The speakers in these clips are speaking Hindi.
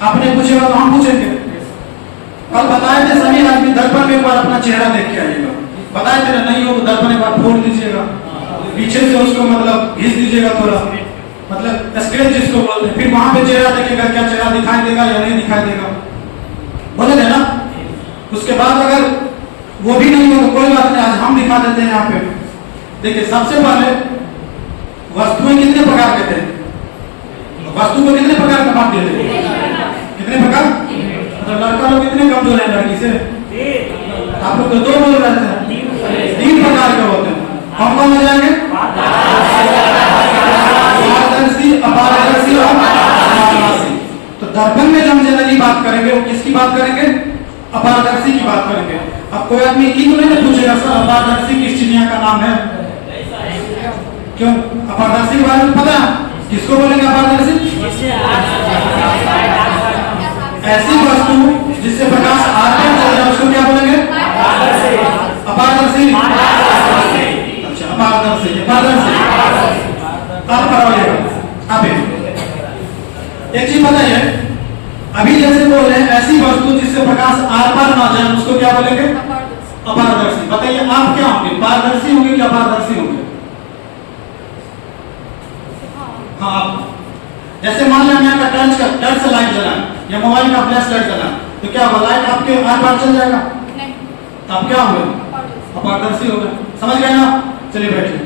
आपने पूछेगा तो हम पूछेंगे। कल बताए थे सभी आदमी दर्पण में एक बार अपना चेहरा देख के आइएगा, बताए थे नहीं हो तो दर्पण एक बार फोड़ दीजिएगा, पीछे से उसको मतलब घिस दीजिएगा थोड़ा, मतलब स्क्रैच जिसको बोलते हैं, फिर वहां पे चेहरा देखेगा क्या चेहरा दिखाई देगा या नहीं दिखाई देगा, बोले थे ना। उसके बाद अगर वो भी नहीं हो तो कोई बात नहीं, आज हम दिखा देते हैं यहाँ पे। देखिए सबसे पहले वस्तुएं कितने प्रकार के थे, वस्तु को कितने प्रकार का बांट दिए थे, कितने प्रकार, मतलब लड़का लोग कितने कमजोर है लड़की से, आप लोग तो दो बोल रहे थे, 3 प्रकार के होते हैं। हम कौन हो जाएंगे, पारदर्शी, अपारदर्शी और पारदर्शी। तो दर्पण में जो हम जनरली बात करेंगे वो किसकी बात करेंगे, अपारदर्शी की बात करेंगे। अब कोई आदमी ये तो नहीं पूछेगा सर अपारदर्शी किस चिड़िया का नाम है, क्यों, अपारदर्शी के बारे में पता है, किसको बोलेंगे अपारदर्शी, ऐसी वस्तु जिससे प्रकाश आगे चल जाए उसको क्या बोलेंगे, अपारदर्शी। अच्छा अपारदर्शी, पारदर्शी। अब कराइएगा, अब एक चीज बताइए, अभी जैसे बोल रहे हैं ऐसी वस्तु जिससे प्रकाश आर पार ना जाए उसको क्या बोलेंगे, अपारदर्शी। बताइए आप क्या होंगे, पारदर्शी होंगे क्या अपारदर्शी होंगे, हाँ जैसे मान लें यहाँ का टर्च से लाइट जलाएं या मोबाइल का फ्लैश लाइट जलाएं तो क्या होगा, लाइट आपके आर पार चल जाएगा, तो आप क्या होंगे, अपारदर्शी हो गए, समझ गए ना। चलिए बैठिए,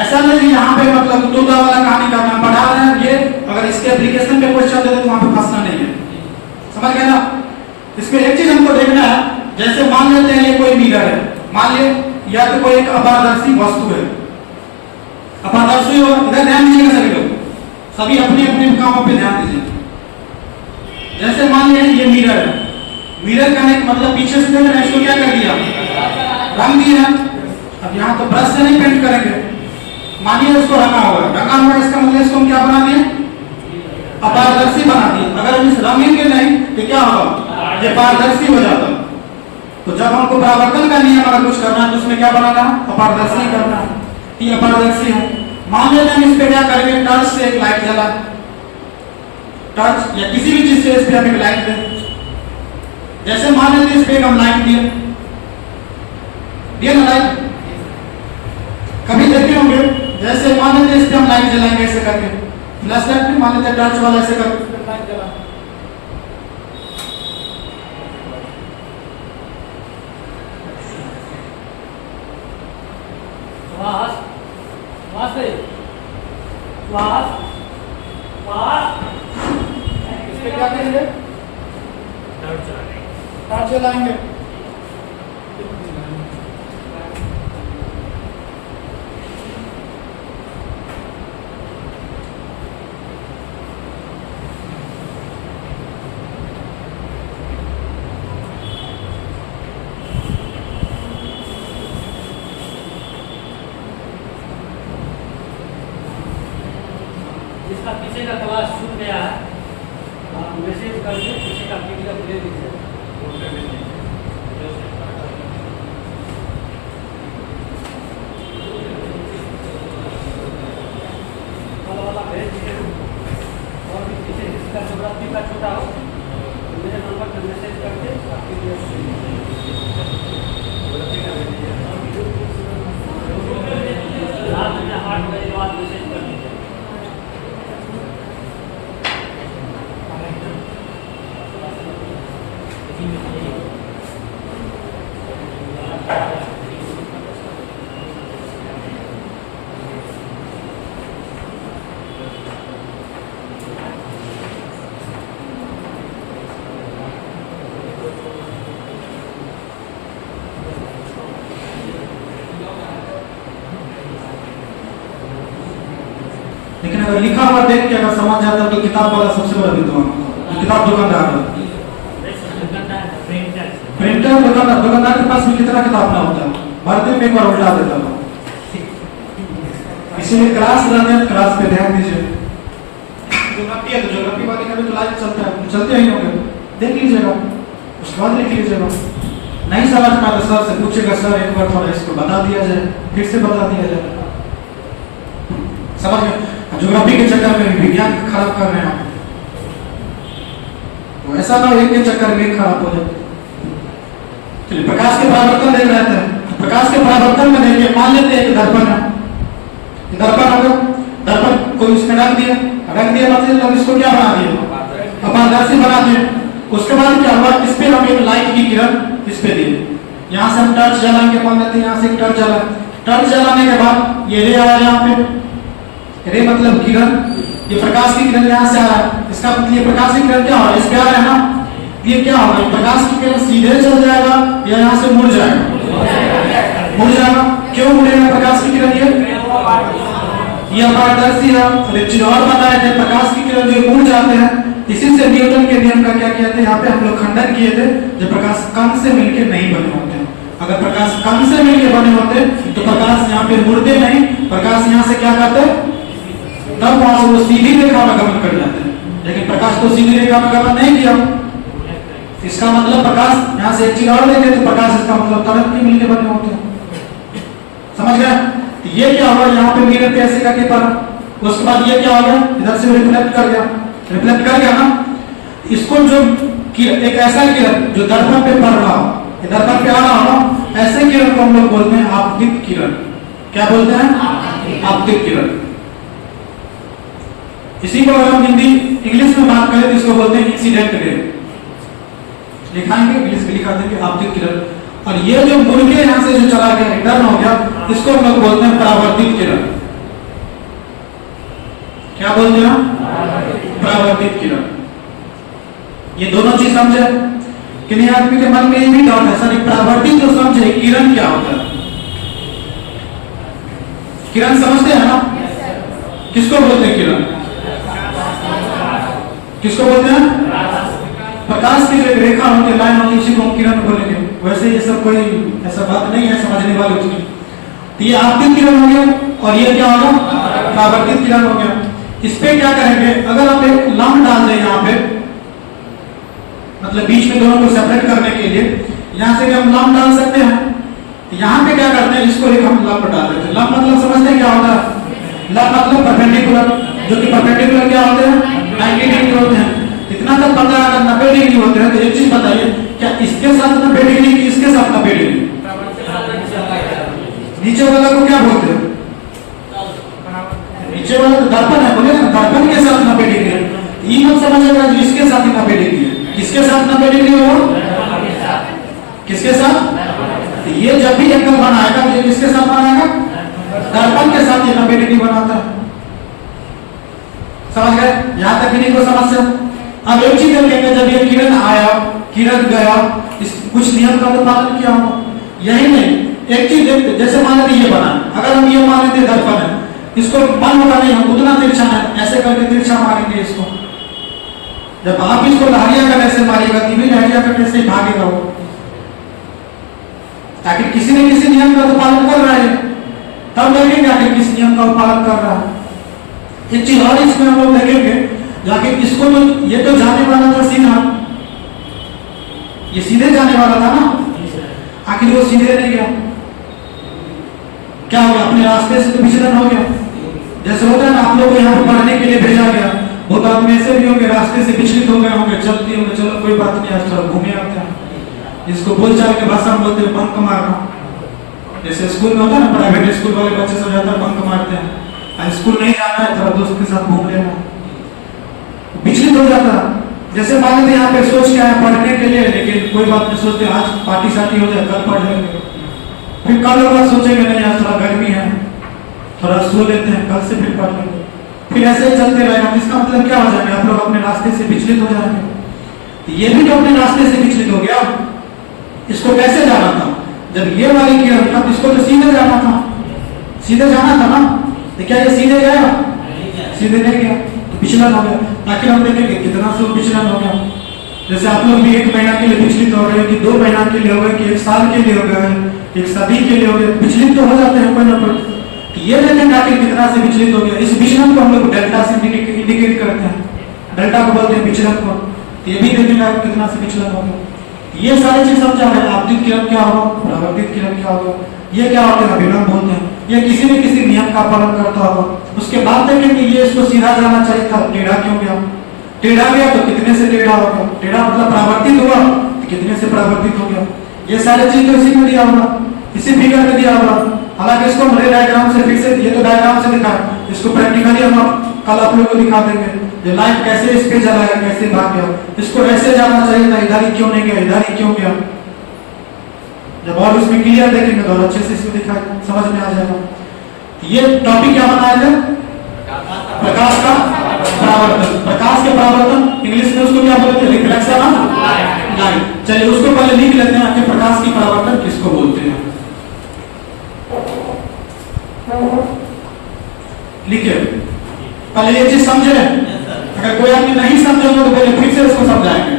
ऐसा नहीं यहाँ पे मतलब तोता वाला कहानी करना हम पढ़ा रहे हैं, ये अगर इसके एप्लीकेशन पे क्वेश्चन दे तो वहां पे फंसना नहीं है, समझ गए ना। इसमें एक चीज हमको देखना है, जैसे मान लेते हैं ये कोई मिरर है, मान लिए या तो कोई एक अपारदर्शी वस्तु है, अपारदर्शी हो, इधर ध्यान दीजिएगा सभी लोग, सभी अपने अपने कामों पे ध्यान दीजिए। जैसे मान लिया ये मिरर है, मिरर का एक मतलब पीछे से देख रहे हैं, इसको क्या कर दिया, रंग दिया। अब यहाँ तो ब्रश से नहीं पेंट करेंगे, मानिए इसको रंगा हुआ है, रंगा हुआ है इसका मतलब इसको हम क्या बना दिए, अपारदर्शी बना दिए। अगर हम इस रंगेंगे नहीं तो क्या होगा, ये पारदर्शी हो जाता। तो जब हमको परावर्तन का नियम अगर कुछ करना है तो उसमें क्या बनाना है, अपारदर्शी करना है, ये अपारदर्शी है। मान लेते हैं इस पे क्या करेंगे, टर्च से एक लाइट जला, टर्च या किसी भी चीज से इस पे हम एक लाइट दें, जैसे मान लेते हैं इस पे हम लाइट दिए ना लाइट, कभी देखे होंगे, जैसे मान लेते हैं इस पे हम लाइट जलाएंगे ऐसे करके, फ्लैश लाइट में मान लेते हैं टर्च वाला ऐसे करके लाइट जला, इस पे क्या करेंगे, टर्च जलाएंगे। जिसका पीछे का क्लास छूट गया है आप मैसेज करके पीछे का पीडीएफ ले लीजिए। वाला भेज दीजिए, और भी पीछे जिसका ज्योग्राफी का छोटा हो तो मेरे नंबर पर मैसेज करके पीडीएफ ले लीजिए। रात में 8 बजे बाद मैसेज कर दीजिए। लेकिन अगर लिखा हुआ देख के अगर समझ जाता तो किताब वाला सबसे बड़ा विद्वान होता, किताब दुकानदार होता, प्रिंटर दुकानदार के पास भी कितना किताब ना होता, भरते में एक बार उल्टा देता था। इसीलिए क्लास रहने क्लास पे ध्यान दीजिए। ज्योग्राफी है तो ज्योग्राफी वाले का भी तो लाइव चलता है, चलते ही होंगे, देख लीजिएगा, उसके बाद लिख लीजिएगा। नहीं समझ में तो सर से पूछेगा, सर एक बार थोड़ा इसको बता दिया जाए, फिर से बता दिया जाए, समझ में। ज्योग्राफी के चक्कर में विज्ञान खराब कर रहे हैं। तो ऐसा ना एक के चक्कर में खराब हो जाए। चलिए प्रकाश के परावर्तन देख रहे थे, तो प्रकाश के परावर्तन में देखिए, मान लेते हैं कि दर्पण है, दर्पण होगा, दर्पण को इसमें रख दिया मतलब इसको क्या बना दिया, अपारदर्शी बना दिया। उसके बाद क्या हुआ, इस पे हम एक लाइट की किरण इस पे दिए, यहाँ से हम टर्च जलाएंगे, मान लेते हैं यहाँ से टर्च जला, टर्च जलाने के बाद ये रे आया यहाँ पे, रे मतलब किरण, ये प्रकाश की किरण यहाँ से आ रहा है, इसका मतलब ये प्रकाश की किरण क्या हो रहा है, इस पे आ रहा है ना, ये क्या होगा, प्रकाश की किरण सीधे चल जाएगा या यहाँ से मुड़ जाएगा, मुड़ जाएगा। क्यों मुड़ेगा प्रकाश की किरण, ये अपारदर्शी है। और एक चीज और बताए थे, प्रकाश की किरण जो मुड़ जाते हैं, इसी से न्यूटन के नियम का क्या किया था, यहाँ पे हम लोग खंडन किए थे, जब प्रकाश कण से मिलकर नहीं बने होते हैं। अगर प्रकाश कण से मिलकर बने होते तो प्रकाश यहाँ पे मुड़ते नहीं, प्रकाश यहाँ से क्या करते, तब वहां से वो सीधी रेखा में गमन कर जाते हैं, लेकिन प्रकाश तो सीधी रेखा में गमन नहीं किया। इसका मतलब प्रकाश यहाँ से एक चीज और देखे तो प्रकाश इसका मतलब तरंग के मिलके बने होते हैं, समझ गए। तो ये क्या हुआ, यहाँ पे मिरर पे ऐसे करके पड़ा, उसके बाद ये क्या हो गया, इधर से रिफ्लेक्ट कर गया, रिफ्लेक्ट कर गया ना। इसको जो एक ऐसा किरण जो दर्पण पे पड़ रहा हो, दर्पण पे आ रहा हो ना, ऐसे किरण को हम लोग बोलते हैं आपतित किरण। क्या बोलते हैं, आपतित किरण। इसी को अगर हम हिंदी इंग्लिश में बात करें तो इसको बोलते हैं इंसिडेंट रे, लिखाएंगे इंग्लिश में लिखा देंगे आपतित किरण। और ये जो मुड़ के यहाँ से जो चला गया, टर्न हो गया, इसको हम लोग बोलते हैं परावर्तित किरण। क्या बोलते हैं, परावर्तित किरण। ये दोनों चीज समझे कि नहीं, आदमी के मन में ये भी डाउट है सर, परावर्तित तो समझे, किरण क्या होता है, किरण समझते हैं ना, किसको बोलते हैं किरण, किसको बोलते हैं, प्रकाश की जो रेखा होती है, लाइन होती है, इसी को हम किरण बोलेंगे। वैसे ये सब कोई ऐसा बात नहीं है समझने वाली उसकी। तो ये आपतित किरण हो गया, और ये क्या होगा, परावर्तित किरण हो गया। इस पे क्या करेंगे, अगर आप एक लंब डाल दें यहाँ पे, मतलब बीच में दोनों को सेपरेट करने के लिए, यहाँ से हम लंब डाल सकते हैं। यहाँ पे क्या करते हैं, इसको एक हम लंब डाल देते हैं। लंब मतलब समझते हैं क्या होता है, लंब मतलब परपेंडिकुलर, जो कि परपेंडिकुलर क्या होते हैं, 90 डिग्री होते हैं। इतना तक पता है, अगर 90 डिग्री होते हैं तो एक चीज बताइए, क्या इसके साथ 90 डिग्री की इसके साथ 90 डिग्री, नीचे वाला को क्या बोलते हैं, नीचे वाला तो दर्पण है, बोले ना दर्पण के साथ 90 डिग्री है। ये मत समझिएगा जो इसके साथ 90 डिग्री है, किसके साथ 90 डिग्री होगा, किसके साथ, ये जब भी एंगल बनाएगा तो किसके साथ बनाएगा, दर्पण के साथ ये 90 डिग्री बनाता है। समझ गए, यहां तक किसी को समस्या। अब एक चीज देखेंगे, जब ये किरण आया, किरण गया, इस कुछ नियम का तो पालन किया होगा, यही नहीं। एक चीज देखते, जैसे मान लेते ये बना, अगर हम ये मान लेते दर्पण है, इसको मन होगा नहीं हम उतना तिरछा है, ऐसे करके तिरछा मारेंगे इसको। जब आप इसको लहरिया करने से मारिएगा, भी लहरिया करने से भागेगा वो, ताकि किसी न किसी नियम का तो पालन कर रहा है, तब देखेंगे आखिर किस नियम का पालन कर रहा है। एक चीज और इसमें हम लोग देखेंगे, जाके इसको तो ये तो जाने वाला था सीधा, ये सीधे जाने वाला था ना, आखिर वो सीधे नहीं गया, क्या हो गया, अपने रास्ते से तो विचलन हो गया। जैसे होता है ना, आप लोग को यहाँ पर पढ़ने के लिए भेजा गया, बहुत आदमी ऐसे भी होंगे रास्ते से विचलित हो गए होंगे, चलती होंगे, चलो कोई बात नहीं, आज थोड़ा घूमे आते हैं, इसको बोलचाल के भाषा में बोलते हैं बंक मारना। जैसे स्कूल में होता है ना, प्राइवेट स्कूल वाले बच्चे सब जाता है बंक मारते हैं, स्कूल नहीं जाना है, थोड़ा दोस्त के साथ घूम लेना, विचलित हो जाता है। जैसे मान लेते यहाँ पे सोच के आए पढ़ने के लिए, लेकिन कोई बात नहीं, सोचते आज पार्टी सार्टी हो जाए, कल पढ़ लेंगे, फिर कल बाद सोचेंगे नहीं आज थोड़ा गर्मी है, थोड़ा सो लेते हैं, कल से फिर पढ़ लेंगे, फिर ऐसे ही चलते रहेगा। इसका मतलब क्या हो जाएंगे, आप लोग अपने रास्ते से विचलित हो जाएंगे। ये भी तो अपने रास्ते से विचलित हो गया। इसको कैसे जाना था, जब ये वाली किरण था, इसको तो सीधे जाना था, सीधे जाना था ना, तो क्या ये सीधे गया, सीधे नहीं गया, तो विचलन हो गया। आखिर हम देखेंगे कितना से विचलन हो गया। जैसे आप लोग भी 1 महीना के लिए विचलित हो रहे हैं, कि 2 महीना के लिए हो गए, कि 1 साल के लिए हो गए, 1 सदी के लिए हो गए, विचलित तो हो जाते हैं कोई ना कोई। ये देखेंगे आखिर कितना से विचलित हो गया। इस विचलन को हम लोग डेल्टा से इंडिकेट करते हैं, डेल्टा को बोलते हैं विचलन को। ये भी देखेंगे कितना से विचलन हो गया। ये सारी चीज समझा है। आपतित किरण क्या होगा, परावर्तित किरण क्या होगा, ये क्या होता है, अभिलंब बोलते हैं। ये किसी न किसी नियम का पालन करता होगा। उसके बाद देखेंगे ये इसको सीधा जाना चाहिए था, टेढ़ा क्यों गया, टेढ़ा गया तो कितने से टेढ़ा हो गया, टेढ़ा मतलब परावर्तित हुआ तो कितने से परावर्तित हो गया। ये सारी चीज तो इसी में दिया होगा, इसी फिगर में दिया होगा। हालांकि इसको हमने डायग्राम से फिर से, ये तो डायग्राम से दिखा, इसको प्रैक्टिकली हम कल आप लोगों को दिखा देंगे। ये लाइट कैसे इस पे जला है, कैसे भाग गया, इसको ऐसे जाना चाहिए था, इधर ही क्यों नहीं गया, इधर ही क्यों गया। जब और उसमें क्लियर देखेंगे तो अच्छे से इसको दिखा समझ में आ जाएगा। ये टॉपिक क्या बनाया जाए, प्रकाश का परावर्तन। प्रकाश के परावर्तन इंग्लिश में उसको क्या बोलते हैं, रिफ्लेक्शन ऑफ लाइट। चलिए उसको पहले लिख लेते हैं कि प्रकाश की परावर्तन किसको बोलते हैं। लिखिए पहले ये चीज समझे, अगर कोई आदमी नहीं समझेगा तो पहले फिर से उसको समझाएंगे।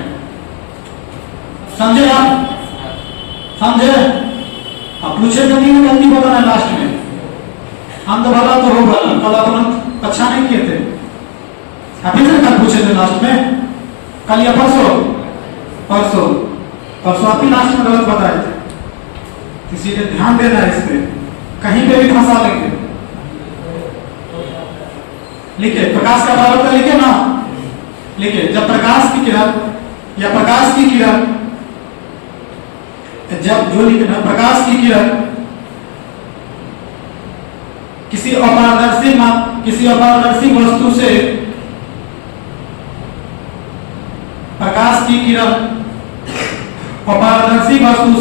समझे आप, समझे। अब पूछे गलती में गलती बताना लास्ट में, हम तो भला तो हो भला, कल अपन अच्छा नहीं किए थे, अभी से कल पूछे थे लास्ट में, कल या परसों, परसों परसों आप ही लास्ट में गलत बताए थे। इसीलिए ध्यान देना है इस पे, कहीं पे भी फंसा लेंगे। लिखे प्रकाश का परावर्तन, लिखे ना, लिखे जब प्रकाश की किरण या प्रकाश की किरण, जब जो लिखना प्रकाश की किरण किसी अपारदर्शी वस्तु से, प्रकाश की किरण अपारदर्शी वस्तु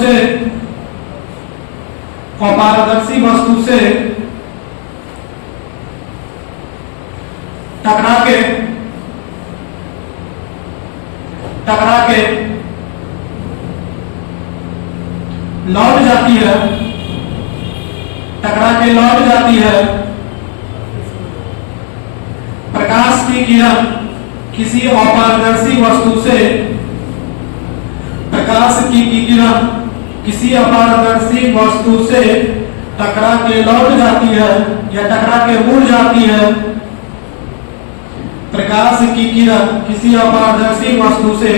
से टकरा के लौट जाती है, टकरा के लौट जाती है। प्रकाश की किरण किसी अपारदर्शी वस्तु से, प्रकाश की किरण किसी अपारदर्शी वस्तु से टकरा के लौट जाती है या टकरा के मुड़ जाती है। प्रकाश की किरण किसी अपारदर्शी वस्तु से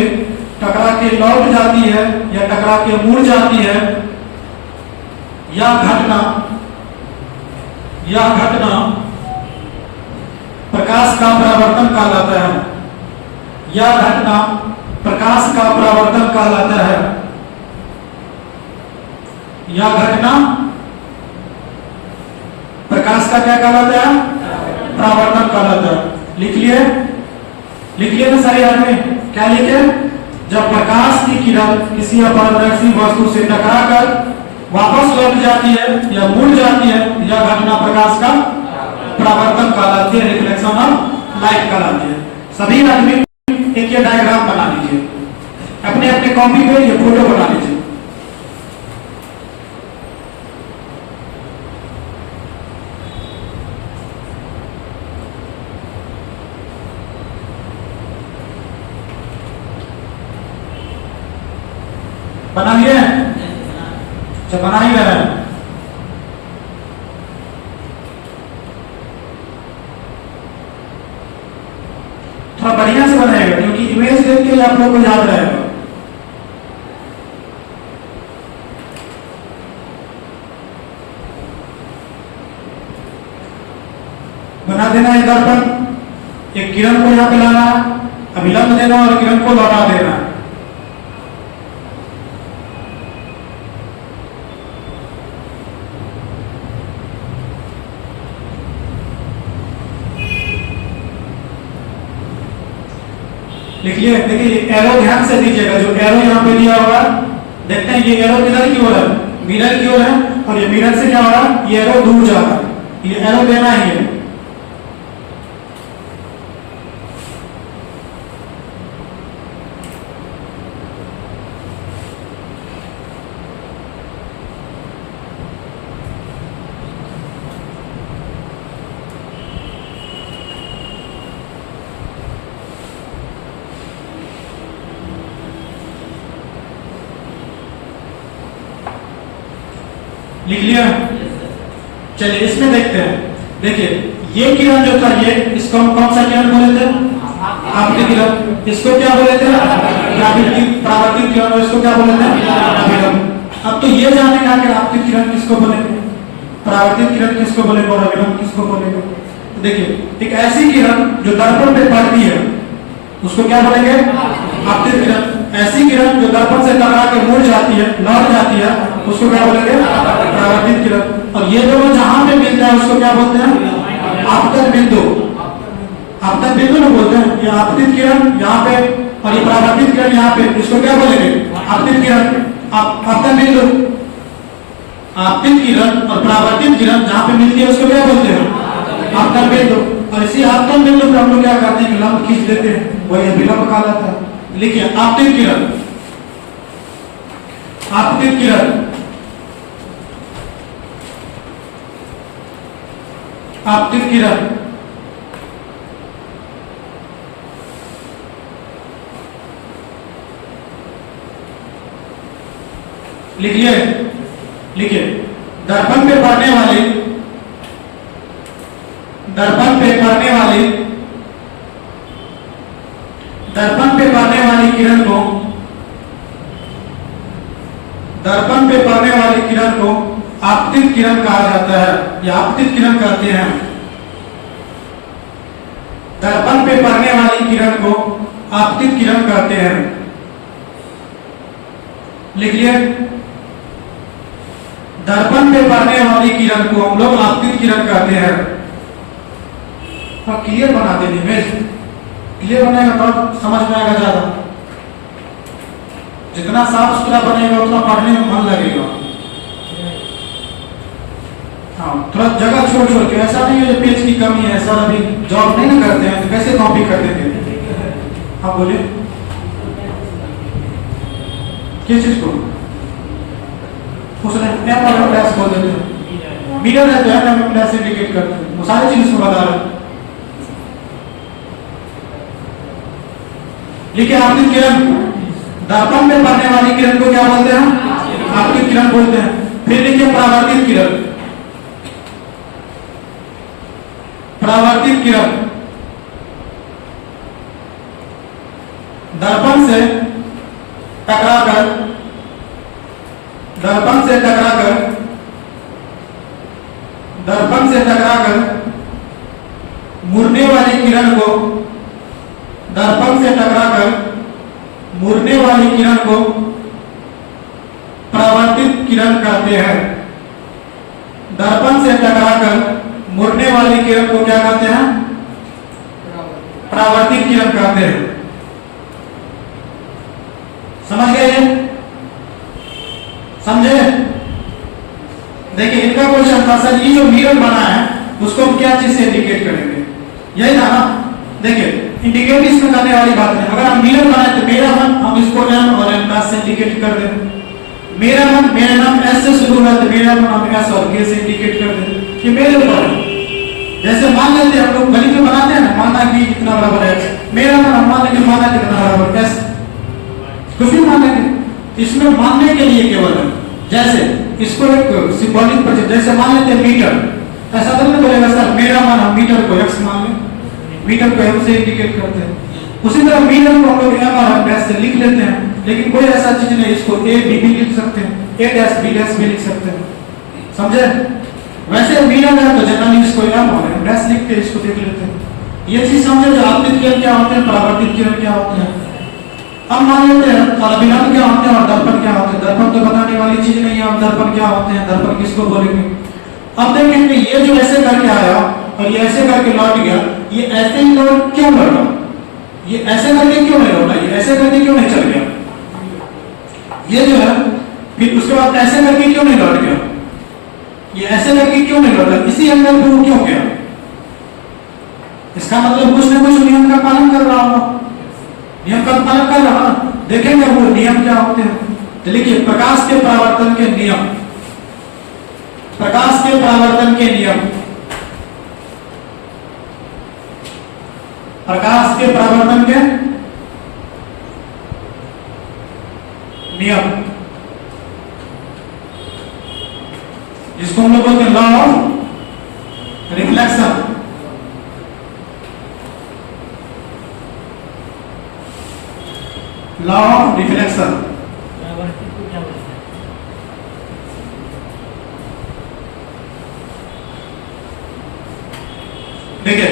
टकरा के लौट जाती है या टकरा के मुड़ जाती है। यह घटना प्रकाश का परावर्तन कहलाता है। यह घटना प्रकाश का परावर्तन कहलाता है। यह घटना प्रकाश का क्या कहलाता है, परावर्तन कहलाता है। लिख लिए ना सारे आदमी, क्या लिखे, जब प्रकाश की किरण किसी अपारदर्शी वस्तु से टकराकर वापस लौट जाती है या मुड़ जाती है, यह घटना प्रकाश का परावर्तन कहलाती है, रिफ्लेक्शन ऑफ लाइट कहलाती है। सभी आदमी एक ये डायग्राम बना लीजिए, अपने अपने कॉपी पे ये फोटो बना लीजिए। बना लिए, अच्छा बना ही रहे हैं। थोड़ा बढ़िया से बनाएगा क्योंकि इमेज देख के आप लोगों को याद रहेगा। बना देना है दर्पण, एक किरण को यहां पे लाना, अभिलंब देना और किरण को लौटा देना। लिखिए, देखिए एरो ध्यान से दीजिएगा, जो एरो यहाँ पे दिया होगा देखते हैं, ये एरो किधर की ओर है, मिरर की ओर है, और ये मिरर से क्या हो रहा है, ये एरो दूर जा रहा है, ये एरो देना ही है। लिख लिया, चलिए इसमें देखते हैं। देखिए ये किरण जो था, ये इसको हम कौन सा किरण बोले थे, आपतित किरण। इसको क्या बोले थे, परावर्तित किरण, और इसको क्या बोले थे, अभिलंब। अब तो ये जानेगा कि आपतित किरण किसको बोलेंगे, परावर्तित किरण किसको बोलेंगे और अभिलंब किसको बोलेंगे। देखिए एक ऐसी किरण जो दर्पण पे पड़ती है, उसको क्या बोलेंगे? आपतित किरण। ऐसी किरण जो दर्पण से टकरा के मुड़ जाती है, लौट जाती है, उसको क्या बोलेंगे? परावर्तित किरण। और ये दोनों जहां पे मिलता है उसको क्या बोलते हैं? आपतन बिंदु। आपतन बिंदु ना बोलते हैं। ये आपतित किरण यहाँ पे और ये परावर्तित किरण यहाँ पे, इसको क्या बोलेंगे? आपतित किरण, आपतन बिंदु। आपतित किरण और परावर्तित किरण जहाँ पे मिलती है उसको क्या बोलते हैं? आपतन बिंदु। और इसी आपतन बिंदु पे हम लोग क्या करते हैं कि लंब खींच देते हैं, वही अभिलंब कहलाता है। लिखिए आपतित किरण, आपतित किरण, आपतित किरण। लिखिए, लिखिए दर्पण पे पड़ने वाली, दर्पण पे पड़ने वाली, दर्पण पे पड़ने वाली किरण को, दर्पण पे पड़ने वाली किरण को आपतित किरण कहा जाता है, या आपतित किरण कहते हैं। दर्पण पे पड़ने वाली किरण को आपतित किरण कहते हैं। लिखिए दर्पण पे पड़ने वाली किरण को हम लोग आपतित किरण कहते हैं। और क्लियर बना देंगे इमेज, क्लियर बनेगा तो समझ में आएगा ज्यादा। जितना साफ सुथरा बनेगा उतना पढ़ने में मन लगेगा। हाँ, थोड़ा जगह छोड़ छोड़ के, ऐसा नहीं है जो पेज की कमी है, सर अभी जॉब नहीं ना करते हैं तो कैसे कॉपी करते थे? हाँ बोलिए, किस चीज को? उसने एम और प्लस बोल देते हैं, मीटर है तो एम और प्लस इंडिकेट करते हैं, वो सारी चीज को बता रहे हैं। लिखिए आपतित किरण, दर्पण में पड़ने वाली किरण को क्या बोलते हैं? आपतित किरण बोलते हैं। फिर लिखिए परावर्तित किरण, परावर्तित किरण दर्पण से टकराकर, दर्पण से टकराकर, दर्पण से टकराकर मुड़ने वाली किरण को, दर्पण से टकराकर मुड़ने वाली किरण को परावर्तित किरण कहते हैं। दर्पण से टकराकर मुड़ने वाली किरण को क्या कहते हैं? परावर्तित किरण कहते हैं। समझ गए ये? समझे? देखिए इनका क्वेश्चन था सर, ये जो मिरर बना है उसको हम क्या चीज से इंडिकेट करेंगे? यही था ना। देखिए इंडिकेट इसमें करने वाली बात नहीं। अगर हम मिरर बनाए तो मेरा मन, हम इसको एम और एम प्लस से इंडिकेट कर दें। मेरा मन, मेरा नाम एस से शुरू है तो मेरा मन हम एस और के से इंडिकेट कर दें। ये मेरे ऊपर है। जैसे मान लेते हैं हम लोग गणित में बनाते हैं ना, माना कि इतना बराबर है x, मेरा मन हम मान लेंगे माना कितना बराबर s, कुछ भी मान लेंगे। इसमें मानने के लिए केवल है, जैसे इसको एक सिंबॉलिक पर, जैसे मान लेते हैं मीटर, ऐसा तो नहीं बोलेगा सर मेरा मन हम मीटर को x मान लें, मीटर को m से इंडिकेट करते हैं। उसी तरह मीटर को हम लोग m और m से लिख लेते हैं, लेकिन कोई ऐसा चीज नहीं, इसको a b भी लिख सकते हैं, a डैश b डैश भी लिख सकते हैं। समझे? वैसे मीटर है तो जनरली इसको m और m डैश लिख के इसको देख लेते हैं। ये चीज समझे जो आपतित किरण क्या होते हैं, परावर्तित किरण क्या होते हैं। अब मान लेते हैं और अभिलंब क्या होते हैं और दर्पण क्या होते हैं। दर्पण तो बताने वाली चीज नहीं है, अब दर्पण क्या होते हैं, दर्पण किसको बोलेंगे। अब देखेंगे ये जो ऐसे करके आया और ये ऐसे करके लौट गया, ये ऐसे ही लौट क्यों लौटा? ये ऐसे करके क्यों नहीं लौटा? ये ऐसे करके क्यों नहीं चल गया? ये जो है फिर उसके बाद ऐसे करके क्यों नहीं लौट गया? ये ऐसे करके क्यों नहीं लौटा? इसी एंगल पे वो क्यों गया? इसका मतलब कुछ न कुछ नियम का पालन कर रहा होगा, नियम का पालन कर रहा। देखेंगे वो नियम क्या होते हैं। तो लिखिए प्रकाश के परावर्तन के नियम, प्रकाश के परावर्तन के नियम, प्रकाश के परावर्तन के नियम, जिसको हम लोग बोलते हैं law of reflection. Law of reflection. देखिए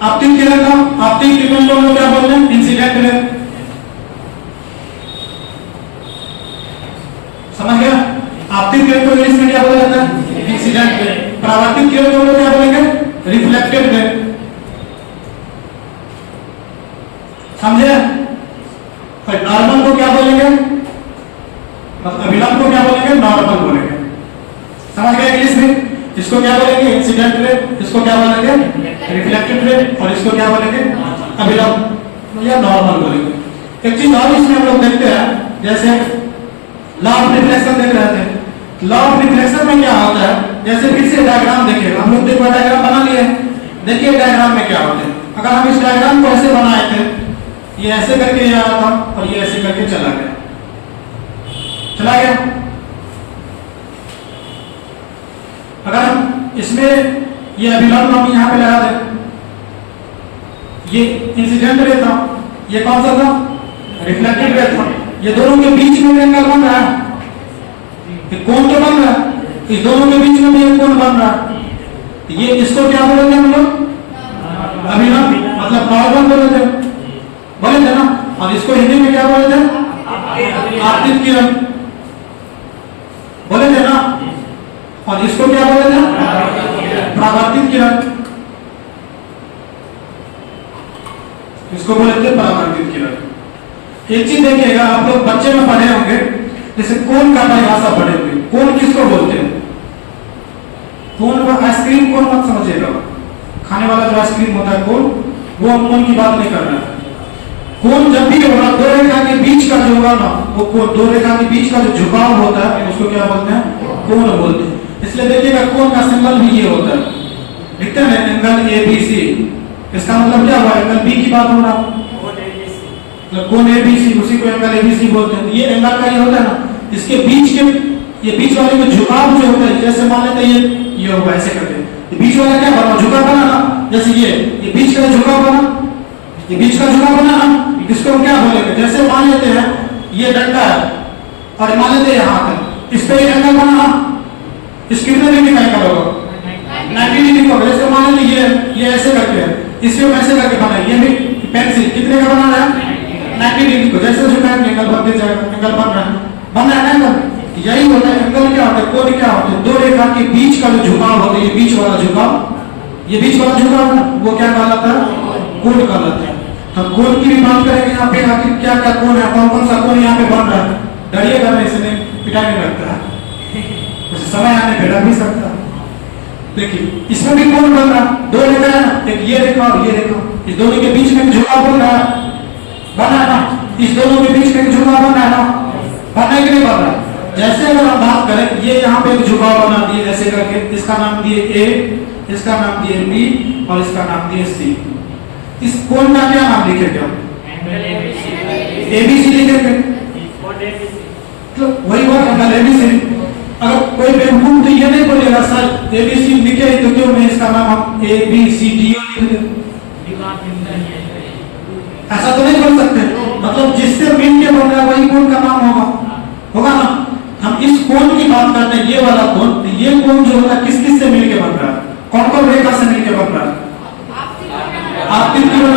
आपतित किरण का आपतित किरण को हम लोग क्या बोलते हैं? Incident ray. समझ गया? आपतित किरण को इंग्लिश में क्या बोला जाता है? Incident ray. परावर्तित किरण को हम लोग क्या बोलेंगे? Reflected ray. समझे? और नॉर्मल को क्या बोलेंगे? अभिलंब को क्या बोलेंगे? नॉर्मल बोलेंगे। समझ गए इंग्लिश में? इसको क्या बोलेंगे? Incident ray. इसको क्या बोलेंगे? Reflected ray. और इसको क्या बोलेंगे? अभिलंब या नॉर्मल बोलेंगे। एक चीज और इसमें हम लोग देखते हैं, जैसे लॉ ऑफ रिफ्लेक्शन देख रहे थे। लॉ ऑफ रिफ्लेक्शन में क्या होता है? जैसे फिर से डायग्राम देखिए, हम लोग देखो डायग्राम बना लिए। देखिए डायग्राम में क्या होता है। अगर हम इस डायग्राम को ऐसे बनाए थे, ये ऐसे करके आ रहा था और ये ऐसे करके चला गया। अगर हम इसमें ये अभिलंब हम यहाँ पे लगा दें, ये इंसिडेंट रे था, ये कौन सा था? रिफ्लेक्टेड रे था। ये दोनों के बीच में एंगल बन रहा है, ये कोण तो बन रहा है, इस दोनों के बीच में भी एक कोण बन रहा है। ये इसको क्या बोलेंगे हम लोग? अभिलंब, मतलब नॉर्मल बोले थे ना। और इसको हिंदी में क्या बोले थे? आपतित किरण बोले थे ना। और इसको क्या बोले थे? परावर्तित किरण। इसको बोले थे परावर्तित किरण। एक चीज देखिएगा, आप लोग बच्चे में पढ़े होंगे, जैसे कोण का परिभाषा पढ़े होंगे। कोण किसको बोलते हैं? कोण आइसक्रीम कोण मत समझिएगा, खाने वाला जो आइसक्रीम होता है कोण, वो हम कोण की बात नहीं कर रहे हैं। कोण जब भी होगा, दो रेखा के बीच का जो होगा ना, वो दो रेखा के बीच का जो झुकाव होता है उसको क्या बोलते हैं? कोण बोलते हैं। इसलिए देखिएगा कोण का सिंबल भी ये होता है, लिखते हैं एंगल ABC। इसका मतलब क्या हुआ? एंगल B की बात हो रहा है, मतलब कोण ABC, उसी को एंगल ABC बोलते हैं। ये एंगल का ये होता है ना, इसके बीच के ये बीच वाले में झुकाव जो होता है, जैसे मान लेते हैं ये होगा ऐसे करके, ये बीच वाला क्या बना? झुकाव बना ना। जैसे ये बीच का झुकाव बना, ये बीच का झुकाव बना ना, इसको हम क्या बोलेंगे? जैसे मान लेते हैं ये डंडा है और मान लेते हैं हाथ है, इस पे एक एंगल बना ना, इस कितने डिग्री का एंगल होगा? 90 डिग्री का। जैसे मान लीजिए ये ऐसे करके है, इसको ऐसे करके बना है, ये भी पेंसिल कितने का बना रहा है? 90 डिग्री को। जैसे झुकाएंगे एंगल बनते जाएगा, एंगल बन रहा है एंगल। यही होता है एंगल। क्या होता है? कोण क्या होता है? दो रेखा के बीच का जो झुकाव होता है, ये बीच वाला झुकाव, ये बीच वाला झुकाव है, वो क्या कहलाता है? कोण कहलाता है। तो कोण की भी बात करेंगे यहाँ पे, आखिर क्या क्या कोण है, कौन कौन सा कोण यहाँ पे बन रहा है। डरिएगा नहीं, इसने पिटा नहीं लगता है, समय आने पे लग भी सकता है। देखिए इसमें भी कोण बन रहा है, दो रेखा है ना, एक ये रेखा और ये रेखा, इस दोनों के बीच में झुकाव बन रहा है, बना है ना। इस दोनों के बीच में झुकाव बना है ना, बना है कि नहीं बन रहा है? जैसे अगर हम बात करें, ये यहाँ पे एक झुकाव बना दिए ऐसे करके, इसका नाम दिए A, इसका नाम दिए B और इसका नाम दिए C। इस कोण का क्या नाम लिखेंगे हम? ABC लिखेंगे। तो वही बात एंगल ABC। अगर कोई बेवकूफ तो ये नहीं बोलेगा सर ABC लिखे तो क्यों नहीं इसका नाम हम ABCDO लिख दें? ऐसा तो नहीं बोल सकते। मतलब जिससे मिल के बन रहा है वही कोण का नाम होगा ना। हम इस कोण की बात करते हैं, ये वाला कोण। तो ये कोण जो होता है किस किस से मिलके बन रहा है? कौन कौन रेखा से मिलके बन रहा है? आपतित किरण,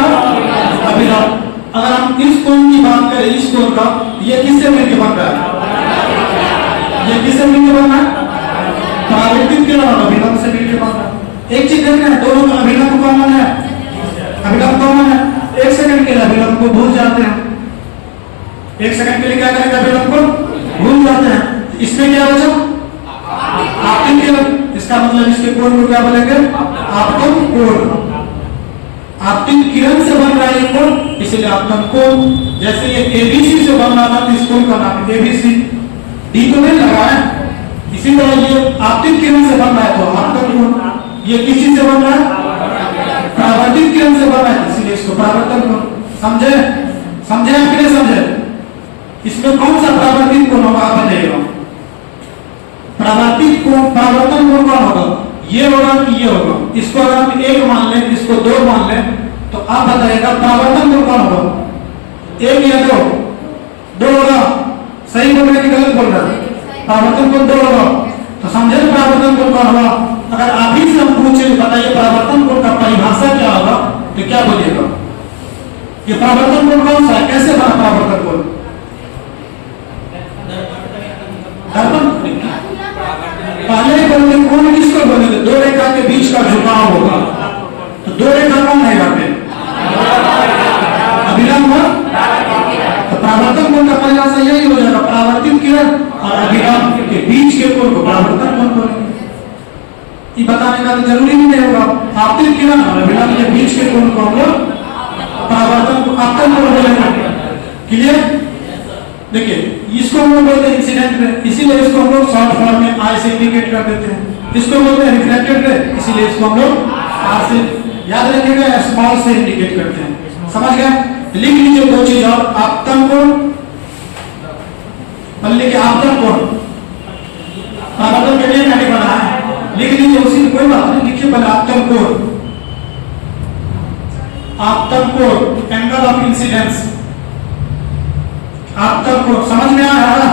अभिलंब। अगर हम इस कोण की बात करें, इस कोण का, ये किससे मिलके बन रहा है? ये किससे मिलके बन रहा है? परावर्तित किरण और अभिलंब से मिलके बन रहा है। एक चीज देख रहे हैं, दोनों में अभिलंब कॉमन है, अभिलंब कॉमन है। एक सेकंड के लिए अभिलंब को भूल जाते हैं, एक सेकंड के लिए क्या करेंगे? अभिलंब को भूल जाते हैं। इसमें क्या बचा? आपतित किरण। इसका मतलब इसके कोण को क्या बोलेंगे? आपतन कोण। आपतित किरण से बन रहा है ये कोण, इसलिए आपतन कोण। जैसे ये ABC से बन रहा था, इस कोण का नाम ABC। D तो नहीं लगा है, इसी तरह ये आपतित किरण से बन रहा है तो आपतन कोण। ये किस चीज से बन रहा है? परावर्तित किरण से बन रहा है, इसलिए इसको परावर्तन कोण। समझे? समझे या फिर समझे? इसमें कौन सा परावर्तित कोण होगा आप बताइएगा? परावर्तित कोण, परावर्तन कोण कौन होगा? ये होगा कि ये होगा? इसको अगर हम 1 मान लें, इसको 2 मान लें, तो आप बताइएगा परावर्तन कोण कौन होगा? 1 या 2? 2 होगा। सही बोल रहे कि गलत बोल रहे? परावर्तन कोण 2 होगा। तो समझे परावर्तन कोण कौन होगा? अगर आप ही से हम पूछे बताइए परावर्तन कोण का परिभाषा क्या होगा, तो क्या बोलिएगा? ये परावर्तन कोण कौन सा है? कैसे बना परावर्तन कोण? दर्पण। पहले बोलते कोण किसको बोलेंगे? दो रेखा के बीच का झुकाव होगा, तो दो रेखा कौन है यहाँ पे? अभिलंब। तो परावर्तन कोण का परिभाषा यही हो जाएगा, परावर्तित किरण और अभिलंब के बीच के कोण को परावर्तन कोण बोलेंगे। ये बताने का तो जरूरी भी नहीं होगा, आपतित किरण और अभिलंब के बीच के कोण को हम लोग परावर्तन को आपतन कोण बोलेंगे। क्लियर? देखिए इसको हम लोग बोलते हैं इंसिडेंट रे, इसीलिए इसको हम लोग शॉर्ट फॉर्म में आई से इंडिकेट कर देते हैं। इसको बोलते हैं रिफ्लेक्टेड रे, इसीलिए इसको हम लोग आर से, याद रखिएगा, स्मॉल से इंडिकेट करते हैं। समझ गए? लिख लीजिए दो चीज और, आपतन कोण, मतलब लिखिए आपतन कोण, परावर्तन के लिए मैंने बना है, लिख लीजिए, उसी कोई बात नहीं, लिखिए पहले आपतन कोण। आपतन कोण एंगल ऑफ इंसिडेंस, आपतन कोण समझ में आया ना?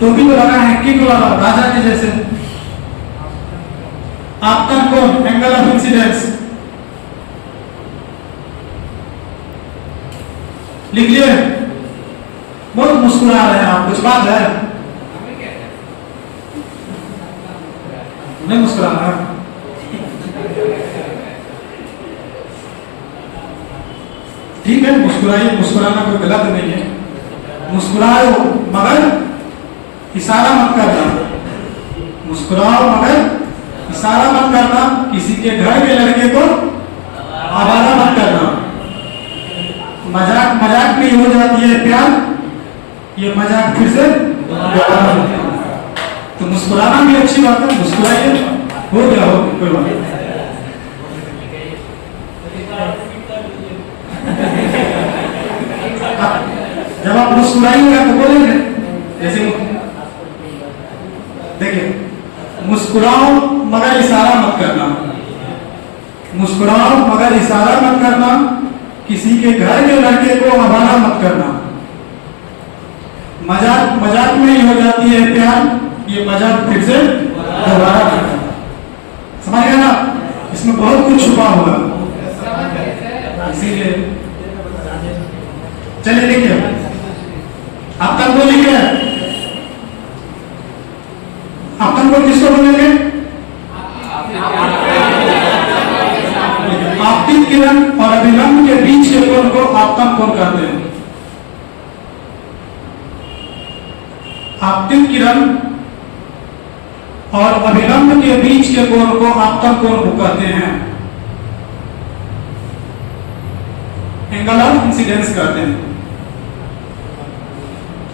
टोपी तो लगा है, किक लगा राजा के जैसे। आपतन कोण एंगल ऑफ इंसिडेंस लिख लिए। बहुत मुस्कुरा रहे हैं आप, कुछ बात है? नहीं मुस्कुरा रहा है? ठीक है, मुस्कुराइए, मुस्कुराना कोई गलत नहीं है, मुस्कुराओ मगर इशारा मत करना, मुस्कुराओ मगर इशारा मत करना, किसी के घर के लड़के को आवारा मत करना। मजाक मजाक में हो जाती है प्यार, ये मजाक फिर से दोबारा मत करना। तो मुस्कुराना भी अच्छी बात है, मुस्कुराइए, हो गया हो, कोई बात नहीं। जब आप मुस्कुराइएगा तो बोलेंगे, जैसे देखिए, मुस्कुराओ मगर इशारा मत करना, मुस्कुराओ मगर इशारा मत करना, किसी के घर के लड़के को आवारा मत करना। मजाक मजाक में ही हो जाती है प्यार, ये मजाक फिर से दोबारा करना। समझ गए ना? इसमें बहुत कुछ छुपा हुआ, इसीलिए चलिए लिखिए, आपतन कोण लिखिए। आपतन कोण किसको बोलेंगे? आपतित किरण और अभिलंब के बीच के कोण को आपतन कोण कहते हैं। आपतित किरण और अभिलंब के बीच के कोण को आपतन कोण कहते हैं, एंगल ऑफ इंसिडेंस कहते हैं।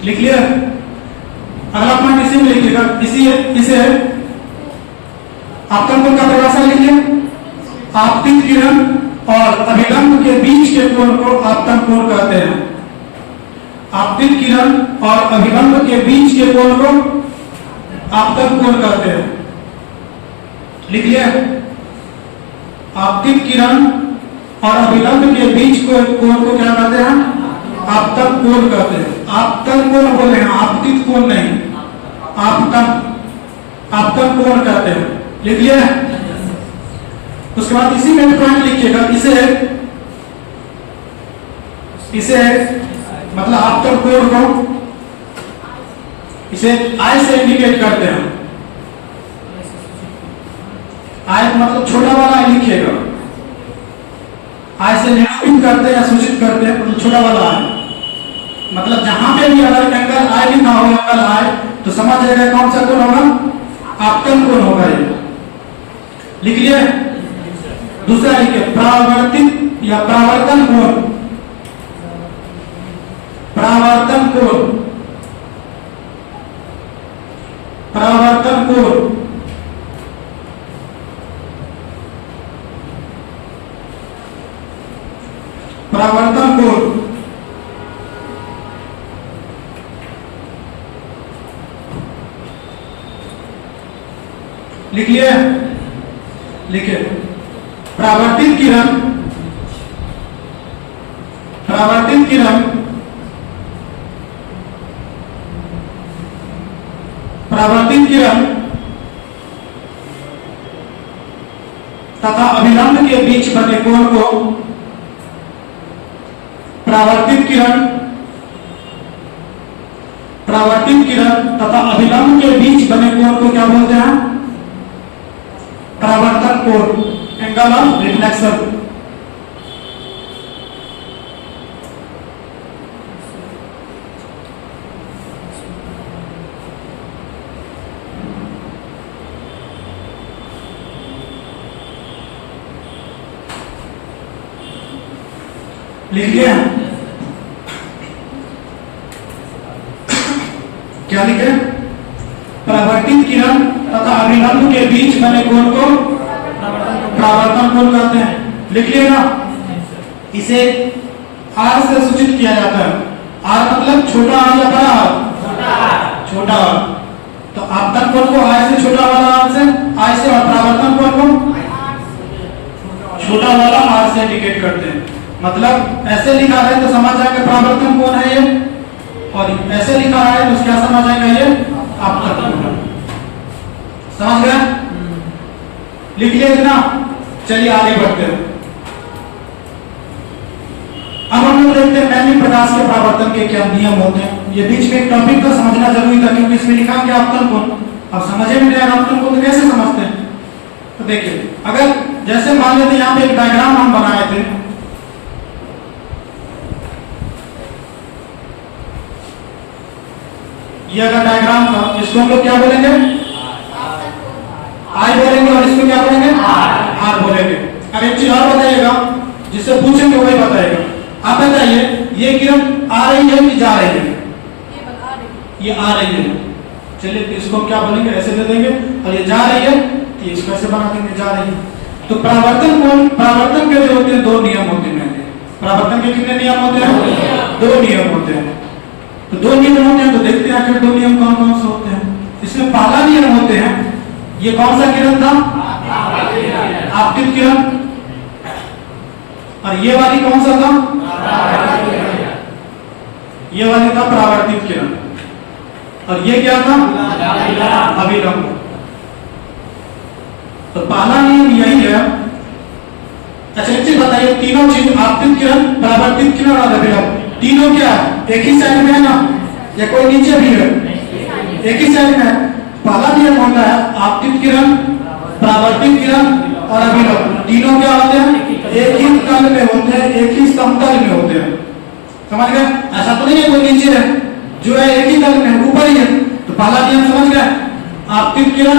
लिख लिया? अगला पॉइंट इसी में लिखिएगा, इसे आपतन कोण का परिभाषा लिखिए। आपतित किरण और अभिलंब के बीच के कोण को आपतन कोण कहते हैं। आपतित किरण और अभिलंब के बीच के कोण को आपतन कोण कहते हैं। लिख लिया? आपतित किरण और अभिलंब के बीच को कोण को क्या कहते हैं? आपतन कोण कहते हैं। आपतन कोण बोले हैं, आपतित कोण नहीं, आपतन कोण कहते हैं। लिख लिया? उसके बाद इसी में पॉइंट लिखिएगा, इसे मतलब आपतन कोण को इसे आई से इंडिकेट करते हैं। आई मतलब छोटा वाला आई लिखिएगा, आई से निरूपित करते हैं या सूचित करते हैं, मतलब छोटा वाला आई, मतलब जहां पे भी अगर एंगल आई लिखा हो, एंगल आई, तो समझ जाएगा कौन सा कोण होगा? आपतन कोण होगा ये। लिख लिए? दूसरा लिखिए, परावर्तित या परावर्तन कोण, परावर्तन कोण, परावर्तन कोण, परावर्तन कोण। लिख लिए? लिखे, परावर्तित किरण, परावर्तित किरण, परावर्तित किरण तथा अभिलंब के बीच बने कोण को परावर्तित किरण तथा अभिलंब के बीच बने कोण को क्या बोलते हैं? परावर्तन कोण, एंगल ऑफ रिफ्लेक्शन। लिख लिया? क्या लिखे? परावर्तित किरण तथा अभिलंब के बीच बने कोण को परावर्तन कोण कहते हैं। लिख लिया ना? इसे आर से सूचित किया जाता है। आर मतलब छोटा आर या बड़ा आर? छोटा आर। तो आपतन कोण को आर से छोटा वाला आर से, आर से, और परावर्तन कोण को छोटा वाला आर से इंडिकेट करते हैं। मतलब ऐसे लिखा है तो समझ जाएंगे परावर्तन कोण है ये, और ऐसे लिखा है तो क्या समझ आएगा ये? आपतन कोण। समझ गए? लिख लिया ना? चलिए आगे बढ़ते हैं। अब हम लोग देखते हैं पहले प्रकाश के परावर्तन के क्या नियम होते हैं। ये बीच में एक टॉपिक का समझना जरूरी था, क्योंकि इसमें लिखा है आपतन कोण। अब समझे में नहीं आएगा आपतन कोण तो कैसे समझते हैं? तो देखिए, अगर जैसे मान लेते यहाँ पे एक डायग्राम हम बनाए थे, ये अगर डायग्राम था, इसको हम लोग क्या बोलेंगे? आई बोलेंगे, और इसको क्या बोलेंगे? आर बोलेंगे। अब एक चीज और बताइएगा, जिससे पूछेंगे वही बताएगा। आप बताइए, ये किरण आ रही है कि जा रही है? ये आ रही है। चलिए तो इसको क्या बोलेंगे? ऐसे दे देंगे। और ये जा रही है तो इसको ऐसे बना देंगे, जा रही है। तो परावर्तन कोण, परावर्तन के जो होते हैं दो नियम होते हैं। परावर्तन के कितने नियम होते हैं? दो नियम होते हैं। तो दो नियम होते हैं, तो देखते हैं आखिर दो नियम कौन कौन से होते हैं। इसमें पहला नियम होते हैं, ये कौन सा किरण था? आपतित किरण। और ये वाली कौन सा था? ये वाली था परावर्तित किरण। और ये क्या था? अभिलंब। तो पहला नियम यही है। अच्छा एक चीज बताइए, तीनों चीज आपतित किरण, परावर्तित किरण और अभिलंब, तीनों क्या एक ही साइड में है ना, या कोई नीचे भी है? एक ही साइड में है। पहला नियम होता है आपतित किरण, परावर्तित किरण और अभिलंब, तीनों क्या होते हैं? एक ही तल में होते हैं, एक ही समतल में होते हैं। समझ गए? ऐसा तो नहीं है कोई नीचे है, जो है एक ही तल में, ऊपर ही है। तो पहला नियम समझ गए? आपतित किरण,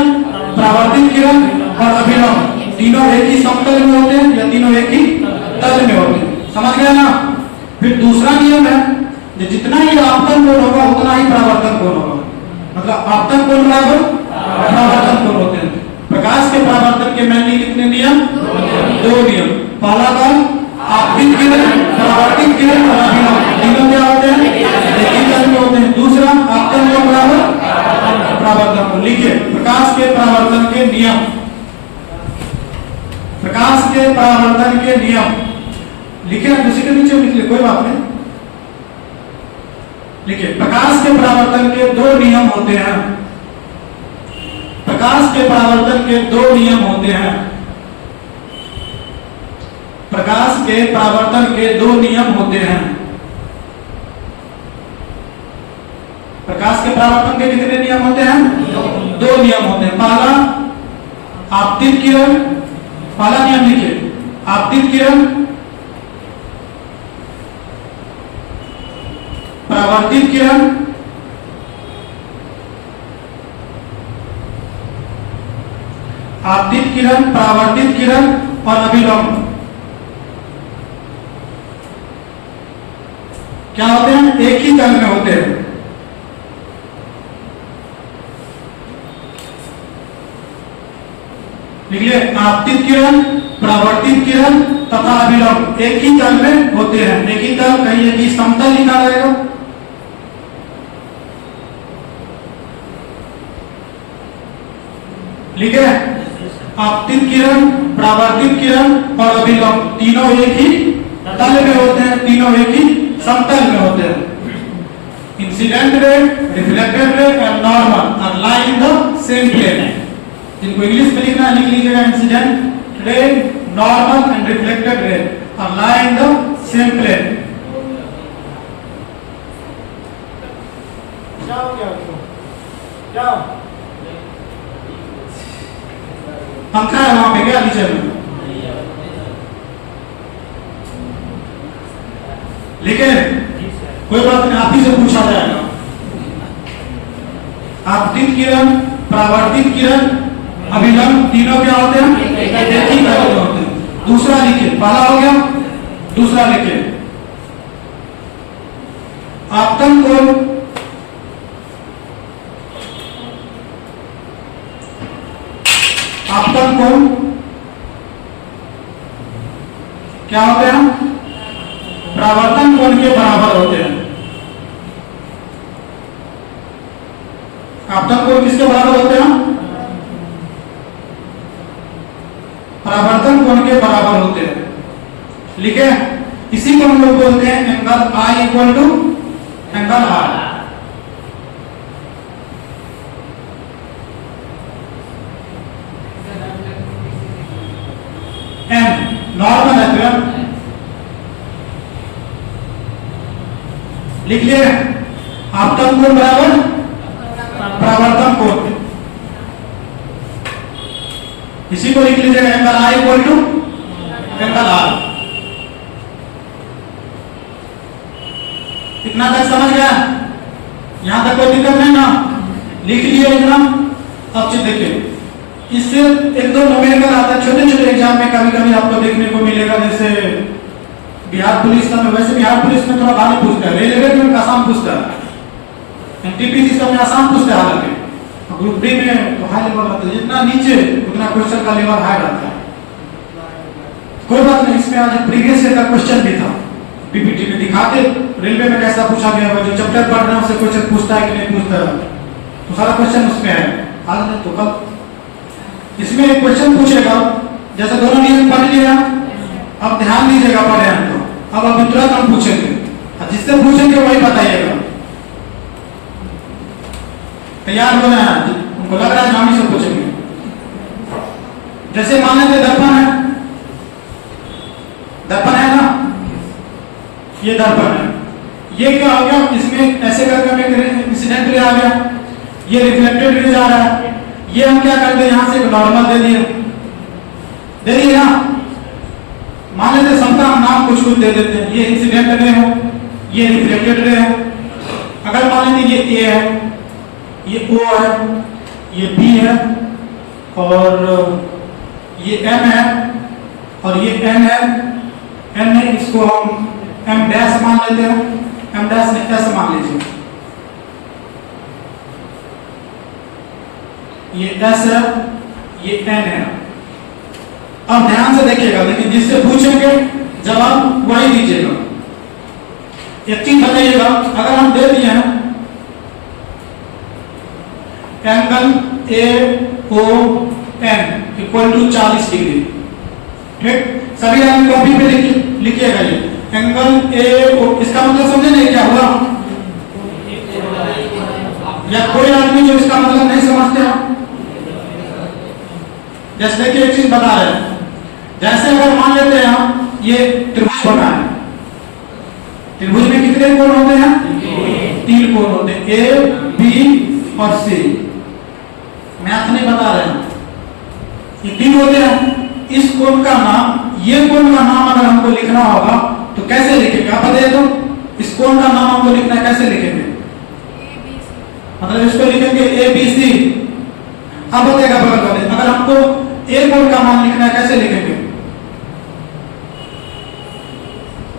परावर्तित किरण और अभिलंब, तीनों एक ही समतल में होते हैं, या तीनों एक ही तल में होते हैं। समझ गए ना? फिर दूसरा नियम है, जितना ही आपतन कोण होगा उतना ही परावर्तन कोण होगा। मतलब आपतन कोण बराबर परावर्तन कोण होते हैं। प्रकाश के परावर्तन के मेनली कितने नियम? दो नियम। पहला का आपतित किरण, परावर्तित किरण और अभिलंब, तीनों क्या होते हैं? एक ही तल में होते हैं। दूसरा आपतन कोण बराबर परावर्तन कोण। लिखिए प्रकाश के परावर्तन के नियम। प्रकाश के परावर्तन के नियम लिखे ना, किसी के नीचे लिख ले, कोई बात नहीं। लिखिए प्रकाश के परावर्तन के दो नियम होते हैं। प्रकाश के परावर्तन के दो नियम होते हैं। प्रकाश के परावर्तन के दो नियम होते हैं। प्रकाश के परावर्तन के कितने नियम होते हैं? दो नियम होते हैं। पहला आपतित किरण, पहला नियम लिखिए, आपतित किरण, परावर्तित किरण, आपतित किरण, परावर्तित किरण और अभिलंब क्या होते हैं? एक ही तल में होते हैं। लिखिए आपतित किरण, परावर्तित किरण तथा अभिलंब एक ही तल में होते हैं। एक ही तल, कहीं एक ही समतल लिखा रहेगा। लिखे आपतित किरण, परावर्तित किरण और अभिलंब तीनों एक ही तल में होते हैं, तीनों एक ही समतल में होते हैं। Incident ray, reflected ray and normal are lie in the same plane. जिनको इंग्लिश में लिखना है लिख लीजिएगा, incident ray, normal and reflected ray are lie in the same plane. क्या हो गया उसको? क्या पंखा है वहां पे क्या नीचे में? लेकिन कोई बात नहीं, आप ही से पूछा जाएगा। आपतित किरण, परावर्तित किरण, अभिलंब, तीनों क्या होते हैं? एक ही तरह के होते हैं। दूसरा लिखे, पहला हो गया, दूसरा लिखे। आपतन कोण, आपतन कोण क्या होते हैं? परावर्तन कोण के बराबर होते हैं। आपतन कोण किसके बराबर होते हैं? परावर्तन कोण के बराबर होते हैं। लिखे, इसी को हम लोग बोलते हैं angle I equal to angle R. M normal है तो लिख लिए, आपतन कोण बराबर परावर्तन कोण। इसी को लिख लीजिएगा angle I equal to angle R. इतना तक समझ गया? यहां तक कोई दिक्कत नहीं ना? लिख लिए इतना। अब चीज देखिए, इससे एक दो न्यूमेरिकल आता है छोटे छोटे एग्जाम में, कभी कभी आपको देखने को मिलेगा। जैसे बिहार पुलिस का, वैसे बिहार पुलिस में थोड़ा भारी पूछता है, रेलवे में आसान पूछता है, एनटीपीसी सब में आसान पूछता है। हालांकि ग्रुप डी में तो हाई लेवल आता है, जितना नीचे उतना क्वेश्चन का लेवल हाई रहता है। कोई बात नहीं, इसमें आज प्रीवियस ईयर का क्वेश्चन भी था, पीपीटी में दिखाते रेलवे में कैसा पूछा गया है। जो चैप्टर पढ़ रहे हैं उससे क्वेश्चन पूछता है कि नहीं पूछता है, तो सारा क्वेश्चन उसमें है। आज नहीं तो कल इसमें एक क्वेश्चन पूछेगा, जैसे दोनों नियम पढ़ लिया, अब ध्यान दीजिएगा पढ़े हैं तो। अब अभी तुरंत हम पूछेंगे, जिससे पूछेंगे वही बताइएगा। तैयार हो रहे हैं? उनको लग रहा है हम ही से पूछेंगे। जैसे मान लेते दर्पण है, दर्पण है ना, ये दर्पण है। ये क्या हो गया, इसमें ऐसे करके इंसिडेंट रे आ गया, ये रिफ्लेक्टेड रे जा रहा है। ये हम क्या करते हैं, यहां से नॉर्मल दे दिए ना। मान लेते सबका हम नाम कुछ कुछ दे देते हैं। ये इंसिडेंट रे हो, ये रिफ्लेक्टेड रे हो। अगर मान लेते ये ए है, ये ओ है, ये बी है, और ये एम है, और ये एन है। एन है, इसको हम एम डैश मान लेते हैं, एम डैश ने एस मान लीजिए। ये एस है, ये एन है। अब ध्यान से देखिएगा, लेकिन जिससे पूछेंगे जवाब वही दीजिएगा। एक चीज बताइएगा, अगर हम दे दिए हैं angle A O N equal to 40 degree, ठीक? सभी आदमी कॉपी पे लिखिएगा ये एंगल ए ओ। इसका मतलब समझे नहीं क्या हुआ? या कोई आदमी जो इसका मतलब नहीं समझते हैं? जैसे देखिए एक चीज बता रहे हैं, जैसे अगर मान लेते हैं हम ये त्रिभुज बना है, त्रिभुज में कितने कोण होते हैं? 3 कोण होते हैं, ए बी और सी। मैथ नहीं बता रहे हैं, ये 3 होते हैं। इस कोण का नाम, ये कोण का नाम अगर हमको लिखना होगा तो कैसे लिखेंगे? आप बताइए तो, इस कोण का नाम हमको लिखना है, कैसे लिखेंगे? मतलब इसको लिखेंगे ए बी सी। अब बताएगा बगल वाले, अगर हमको ए कोण का मान लिखना है कैसे लिखेंगे?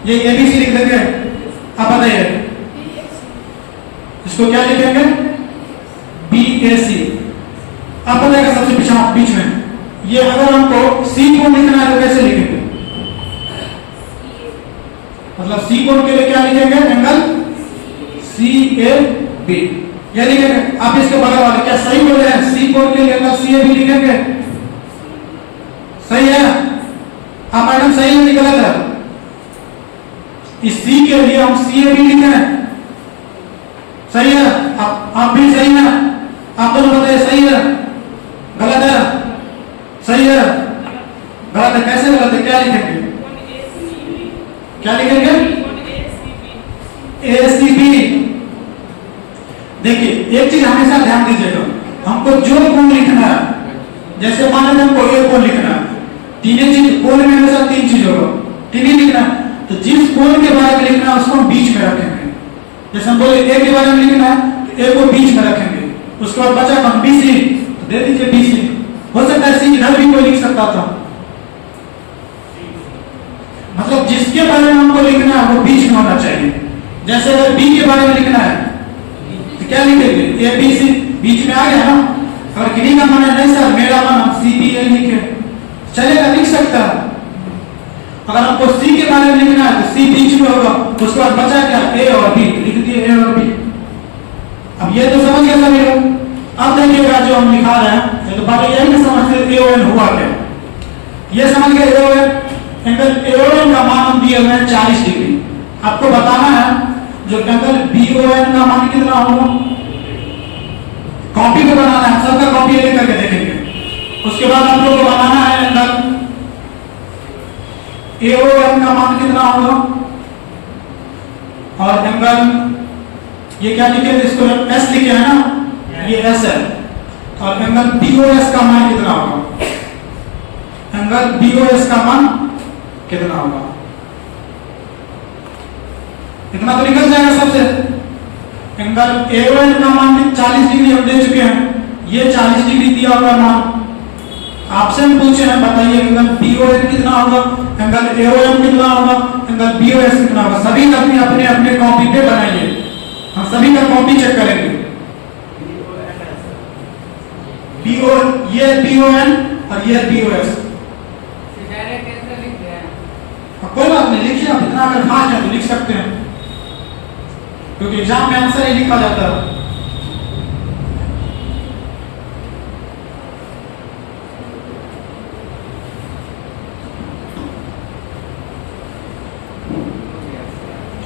ये ए बी सी लिख देंगे। अब बताइए इसको क्या लिखेंगे? बी ए सी। अब बताएगा सबसे पीछे बीच में, ये अगर हमको सी कोण लिखना है तो कैसे लिखेंगे? मतलब सी कोण के लिए क्या लिखेंगे? एंगल सी ए बी, ये लिखेंगे। आप इसके बगल वाले क्या सही बोल रहे हैं? सी कोण के लिए एंगल सी ए बी लिखेंगे, सही है? आप मैडम सही है कि गलत है? इस सी के लिए हम सी ए बी लिखे, सही है? आप भी सही है? आप दोनों बताइए सही है गलत है? सही है गलत है? कैसे गलत है? क्या लिखेंगे? क्या लिखेंगे? ए सी बी। देखिए एक चीज हमेशा ध्यान दीजिएगा, हमको जो कोड लिखना है, जैसे मान लेते हमको ए कोड लिखना है, तीन चीज कोड में हमेशा तीन चीज होगा, तीन ही लिखना है। तो जिस कोड के बारे में लिखना है उसको हम बीच में रखेंगे। जैसे हम बोले ए के बारे में लिखना है, ए को बीच में रखेंगे, उसके बाद बचा हम बी सी, तो दे दीजिए बी सी। हो सकता है सी इधर भी कोई लिख सकता था, मतलब जिसके बारे में हमको लिखना है वो बीच में होना चाहिए। जैसे अगर बी के बारे में लिखना है तो क्या लिखेंगे, ए बी सी, बीच में आ गया ना। अगर किन्हीं का मन है नहीं सर मेरा मन हम सी बी ए लिखे, चलेगा, लिख सकता है। अगर हमको सी के बारे में लिखना है तो सी बीच में होगा, उसके बाद बचा क्या, ए और बी, लिख दिए ए और बी। अब ये तो समझ गए सभी लोग। अब देखिएगा जो हम लिखा रहे हैं, ये तो बात यही नहीं समझते ए ओ एन हुआ क्या, ये समझ गए। A O N, angle A O N का मान हम दिए हुए हैं 40 डिग्री। आपको बताना है जो एंगल बी ओ एन का मान कितना होगा, कॉपी पे बनाना है, सबका कॉपी लेकर करके देखेंगे। उसके बाद आप लोग को बनाना है एंगल ए ओ एन का मान कितना होगा, और एंगल ये क्या लिखे, इसको एस लिखे है ना, ये एस है। और एंगल बी ओ एस का मान कितना होगा, एंगल बी ओ एस का मान कितना होगा, इतना तो निकल जाएगा सबसे। एंगल ए ओ एन का मान 40 डिग्री हम दे चुके हैं, ये 40 डिग्री दिया हुआ मान आपसे हम पूछे हैं, बताइए एंगल बी ओ एन कितना होगा, एंगल ए ओ एन कितना होगा, एंगल बी ओ एस कितना होगा। सभी अपने अपने अपने कॉपी पे बनाइए, हम सभी का कॉपी चेक करेंगे। बी ओ, ये बी ओ एन और ये बी ओ एस, कोई बात नहीं, लिखिए आप, इतना अगर फास्ट है तो लिख सकते हैं, क्योंकि एग्जाम में आंसर ही लिखा जाता है।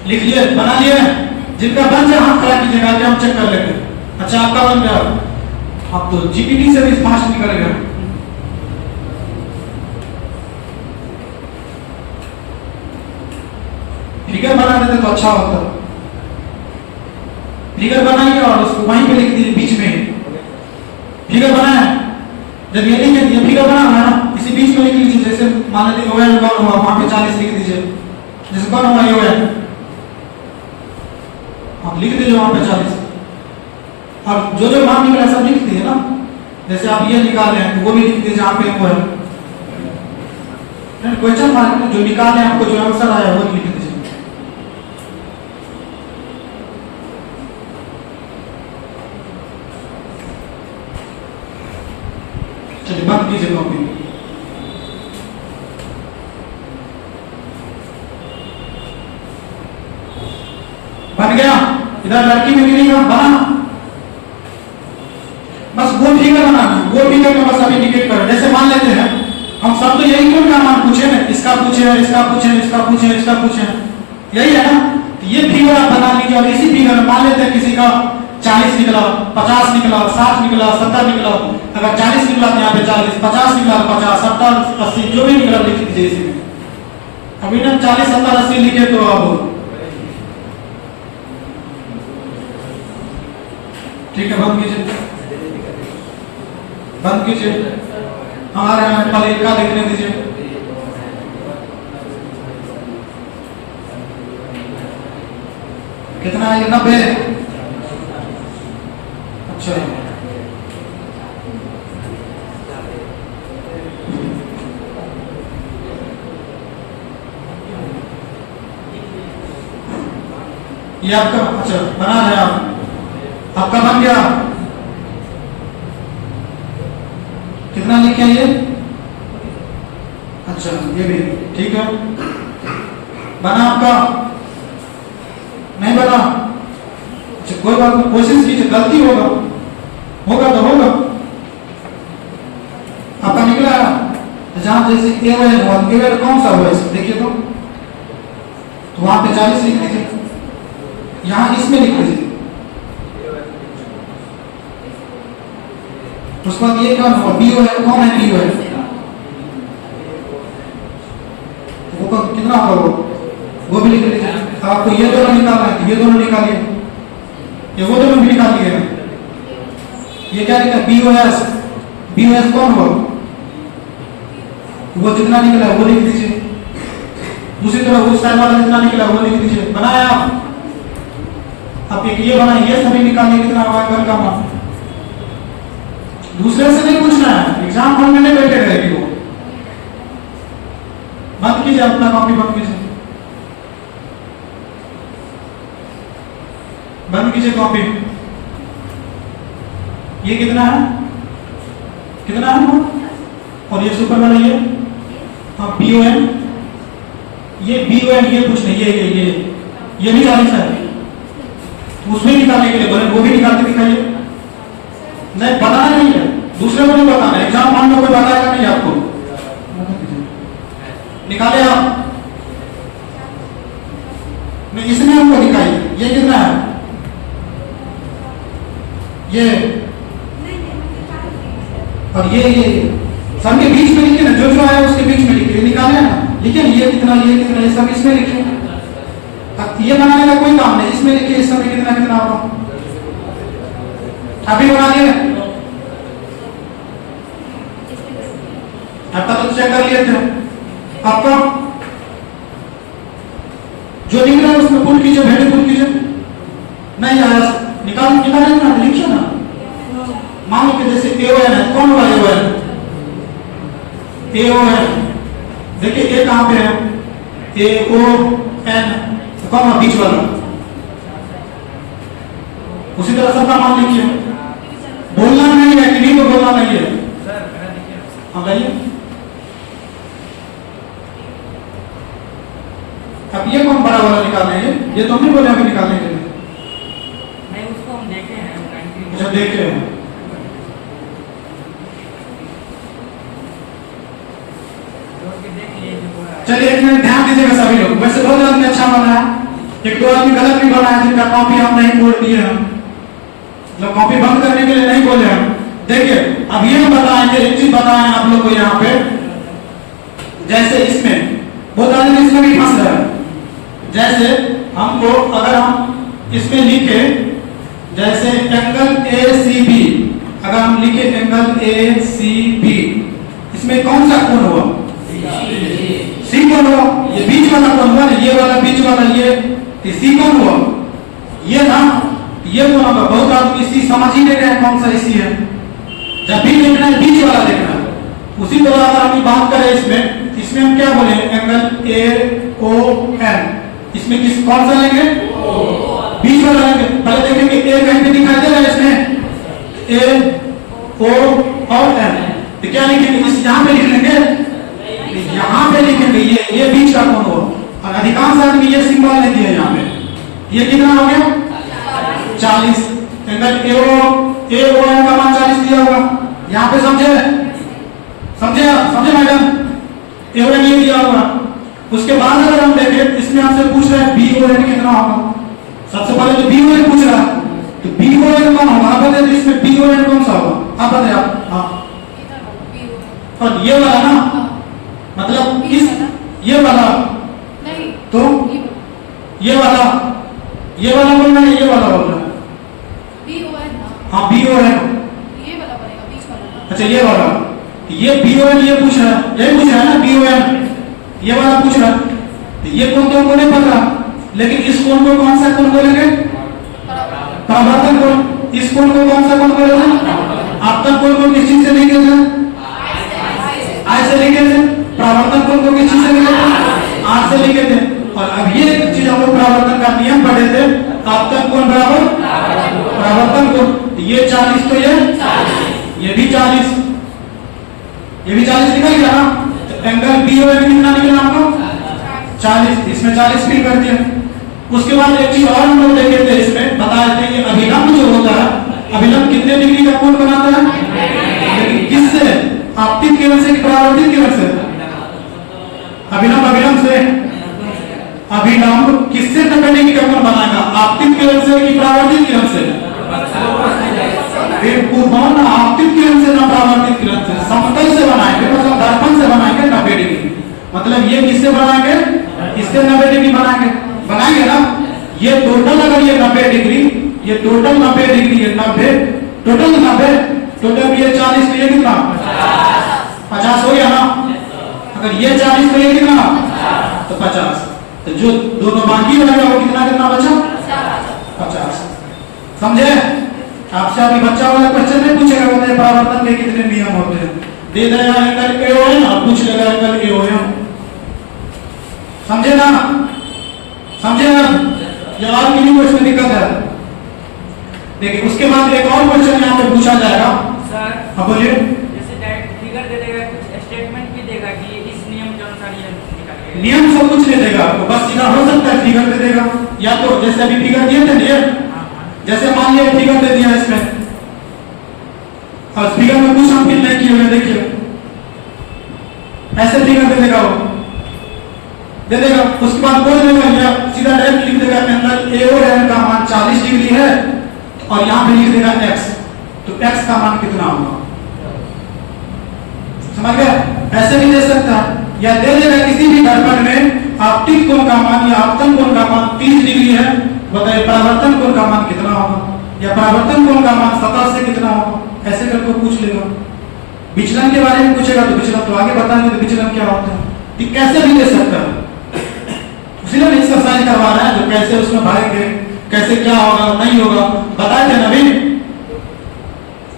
लिख लिए, बना लिए, जिनका बन जाए हाथ खड़ा कीजिएगा, हम चेक कर लेंगे। अच्छा आपका बन गया, अब तो जीपीटी से भी फास्ट निकल गया। फिगर बना देते तो अच्छा होता, फिगर बनाइए और उसको वहीं पे लिख दीजिए बीच में। फिगर बनाया, जब ये लिखे ये फिगर बना है ना, इसी बीच में लिख लीजिए। जैसे मान लीजिए ओ एन कौन हुआ, वहां पे 40 लिख दीजिए, जैसे कौन हुआ ओ एन, आप लिख दीजिए वहां पे 40, और जो जो मान निकला सब लिख दीजिए ना। जैसे आप ये निकाले हैं तो वो भी लिख दीजिए जहां पे वो है, क्वेश्चन मार्क जो निकाले आपको जो आंसर आया वो लिख दीजिए। चलिए बंद कीजिए कॉपी। बन गया, इधर लड़की में गिरेगा, बना, बस वो फिगर बनाना, वो फिगर में बस आप इंडिकेट करो। जैसे मान लेते हैं हम सब तो यही क्यों का मान पूछे ना, इसका पूछे, इसका पूछे, इसका पूछे, इसका पूछे, यही है ना। तो ये फिगर आप बना लीजिए, और इसी फिगर में मान लेते हैं किसी का 40 निकला, 50 निकला, 60 निकला, 70 निकला। अगर 40 निकला तो यहाँ पे 40, 50 निकला 50, 70, 80 जो भी निकला लिख दीजिए इसी में। अभी ना 40, 70, 80 लिखे तो अब ठीक है, बंद कीजिए, बंद कीजिए। हमारे यहाँ पहले का लिखने दीजिए। कितना है ये, 90। अच्छा ये आपका, अच्छा बना रहे आप, आपका बन गया। कितना लिखे ये, अच्छा ये भी ठीक है, बना आपका, नहीं बना, अच्छा कोई बात नहीं, कोशिश कीजिए, गलती होगा, होगा तो होगा। आपका निकला तो जहां जैसे ए हुआ, ए कौन सा हुआ इसमें देखिए तो वहां पे 40 लिख दीजिए, यहाँ इसमें लिख दीजिए। उसके बाद ये कौन हुआ, बी ओ है, कौन है बी ओ है, वो कितना होगा वो भी लिख लीजिए। आपको ये दोनों निकालना है, ये दोनों निकालिए, ये वो दोनों भी निकालिए। ये क्या लिखा BOS, BOS कौन हुआ? वो जितना निकला वो लिख दीजिए। दूसरी तरफ उस साइड वाला जितना निकला वो लिख दीजिए। बनाया आप एक ये बनाए, ये सभी निकालने कितना होगा कल का माप। दूसरे से नहीं पूछना है, एग्जाम हॉल में नहीं बैठे रहेगी वो। बंद कीजिए अपना कॉपी, बंद कीजिए, बंद कीजिए कॉपी। ये कितना है, कितना है और ये सुपर वाला ये हाँ BON, ये BON ये कुछ नहीं, ये भी 40 है। उसमें निकालने के लिए बोले वो भी निकाल के दिखाइए। नहीं बताना नहीं है, दूसरे को नहीं बताना, एग्जाम हॉल में कोई बताएगा नहीं आपको। निकाले आप, नहीं इसमें हमको दिखाइए ये कितना है, ये और ये सबके बीच में लिखिए ना, जो जो आया उसके बीच में लिखिए, निकाले ना, लिखिए ये कितना, ये कितना, ये सब इसमें लिखिए। ये बनाने का कोई काम नहीं, इसमें लिखिए इस समय कितना कितना होगा। अभी बना लिए आपका तो चेक कर लिए थे, आपका जो निकला है उसमें पुल कीजिए, भेड़े पुल कीजिए। नहीं आया निकालिए ना, लिखिए ना। मान लो कि जैसे AON है, कौन हुआ AON? देखिए ए कहां पे है, AON कौन है बीच वाला। उसी तरह सबका मान लिखिए, बोलना नहीं है कि नहीं तो बोलना नहीं है। हाँ लाइए, अब ये कौन बड़ा वाला निकालने है, ये तो नहीं बोले अभी निकालने के लिए। नहीं उसको हम देखे हैं, अच्छा देखे हैं। चलिए एक मिनट ध्यान दीजिएगा सभी लोग। वैसे बहुत आदमी अच्छा बना है, एक दो आदमी गलत भी बना है जिनका कॉपी हम नहीं बोल दिए हम, मतलब कॉपी बंद करने के लिए नहीं बोले हम। देखिए अब ये हम बताएंगे, एक चीज बताएं आप लोग को यहाँ पे, जैसे इसमें बहुत आदमी इसमें भी फंस रहा है। जैसे हमको अगर हम इसमें लिखे जैसे एंगल ACB, अगर हम लिखे एंगल ACB, इसमें कौन सा कोण हुआ? C कोण हुआ। ये बीच वाला कोण हुआ ना, ये वाला बीच वाला, ये C कोण हुआ। ये ना ये कोण होगा। बहुत आदमी C समझ ही नहीं रहे कौन सा C है। जब भी देखना है बीच वाला देखना है। उसी तरह अगर हम बात करें इसमें हम क्या बोले, एंगल AON, इसमें किस कौन सा लेंगे? बीच वाला लेंगे। पहले देखेंगे A कहीं पे दिखाई दे रहा है इसमें, AON, तो क्या लिखेंगे, इस यहाँ पे लिख लेंगे, यहाँ पे लिखेंगे ये बीच का कोण हो। और अधिकांश आदमी ये सिंबल नहीं दिया यहाँ पे। ये कितना हो गया? 40। एंगल AON का मान 40 दिया होगा। यहाँ पे समझे मैडम, AON ये दिया होगा। उसके बाद अगर हम देखें, इसमें हमसे पूछ रहा है BON कितना होगा। सबसे पहले तो BON पूछ रहा है, तो BON कौन होगा आप बताइए, इसमें BON कौन सा होगा आप बताइए आप। हाँ और ये वाला ना, मतलब किस, ये वाला नहीं, तो ये वाला बोलना है, ये वाला बोलना है BON। हाँ BON, ये वाला बनेगा बीच वाला। अच्छा ये वाला, ये BON ये पूछ रहा है, यही पूछ रहा है ना BON, ये वाला पूछ रहा है। ये कोण तो हमको नहीं पता, लेकिन इस कोण को कौन सा कोण बोलेंगे? परावर्तन कोण। इस कोण को कौन सा कोण बोलेंगे? आपतन कोण को किस चीज से लिखे थे? I से लिखे थे। परावर्तन कोण को किस चीज से लिखे थे? R से लिखे थे। और अब ये चीज हम लोग परावर्तन का नियम पढ़े थे, आपतन कोण बराबर परावर्तन कोण। ये 40 तो ये भी 40, ये भी 40 निकल गया ना। तो एंगल BON कितना निकला आपको? 40। इसमें 40 फिल कर दिया। उसके बाद एक चीज और हम लोग देखे थे, इसमें बताए थे कि अभिलंब जो होता है, अभिलंब कितने डिग्री का कोण बनाता है? लेकिन किससे? आपतित किरण से कि परावर्तित किरण से? अभिलंब से। अभिलंब किससे 90 डिग्री का कोण बनाएगा? आपतित किरण से कि परावर्तित किरण से? आपतित किरण से ना परावर्तित किरण से। समतल से बनाएंगे, मतलब दर्पण से बनाएंगे 90 डिग्री। मतलब ये किससे बनाएंगे? इससे 90 डिग्री बनाएंगे ना। ये टोटल अगर ये 90 डिग्री, ये टोटल 90 डिग्री है, 90 टोटल कितना पे? टोटल ये 40 पे ये कितना? 50 हो गया ना? अगर ये 40 पे ये कितना? तो 50। तो जो दोनों बाकी रहेगा वो कितना कितना बचा? 50। समझे? आपसे अभी बच्चा वाला क्वेश्चन नहीं पूछेगा बोलते परावर्तन के कितने नियम होते हैं, दे देगा एंगल AON और पूछ लेगा एंगल AOM। समझे ना? समझे ना? या और किसी को इसमें दिक्कत है? देखिए उसके बाद एक और क्वेश्चन यहाँ पे पूछा जाएगा। सर हाँ बोलिए। जैसे डायरेक्ट फिगर दे देगा, कुछ स्टेटमेंट भी देगा कि इस नियम के अनुसार ये निकालिए। नियम सब कुछ नहीं देगा आपको, बस सीधा हो सकता है फिगर दे देगा, या तो जैसे अभी फिगर दिए थे ना, जैसे मान लिया फिगर दे दिया इसमें और फिगर में कुछ हम फिल नहीं किए हुए, देखिए ऐसे फिगर दे देगा, वो दे देगा। उसके बाद बोल देगा या सीधा डायरेक्ट लिख देगा एंगल AON का मान 40 डिग्री है और यहाँ पे लिख देगा x, तो x का मान कितना होगा? समझ गया? ऐसे भी दे सकता है, या दे देगा किसी भी दर्पण में आपतित कोण का मान या आपतन कोण का मान 30 डिग्री है, बताइए परावर्तन कोण का मान कितना होगा, या परावर्तन कोण का मान सतह से कितना होगा, ऐसे करके पूछ लेगा। विचलन के बारे में पूछेगा तो विचलन तो आगे बताएंगे तो विचलन क्या होता है, ये कैसे भी दे सकता है। इसलिए एक्सरसाइज करवा रहा है जो कैसे उसमें भरेंगे, कैसे क्या होगा नहीं होगा बताए थे ना अभी,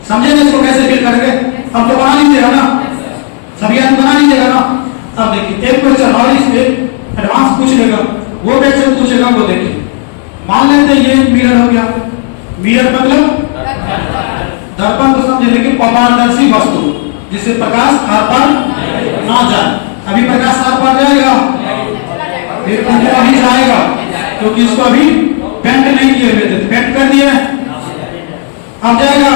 समझेंगे इसको कैसे फिल करेंगे। अब तो बना लीजिएगा ना, सभी आदमी बना लीजिएगा ना। अब देखिए एक क्वेश्चन और इसमें एडवांस पूछ लेगा, वो क्वेश्चन पूछेगा वो देखिए। मान लेते हैं ये मिरर हो गया, मिरर मतलब दर्पण तो समझे, लेकिन अपारदर्शी वस्तु जिससे प्रकाश आर पार ना जाए। अभी प्रकाश आर पार जाएगा, फिर अभी जाएगा क्योंकि इसको अभी पेंट नहीं किए हुए थे, पेंट कर दिए, अब जाएगा।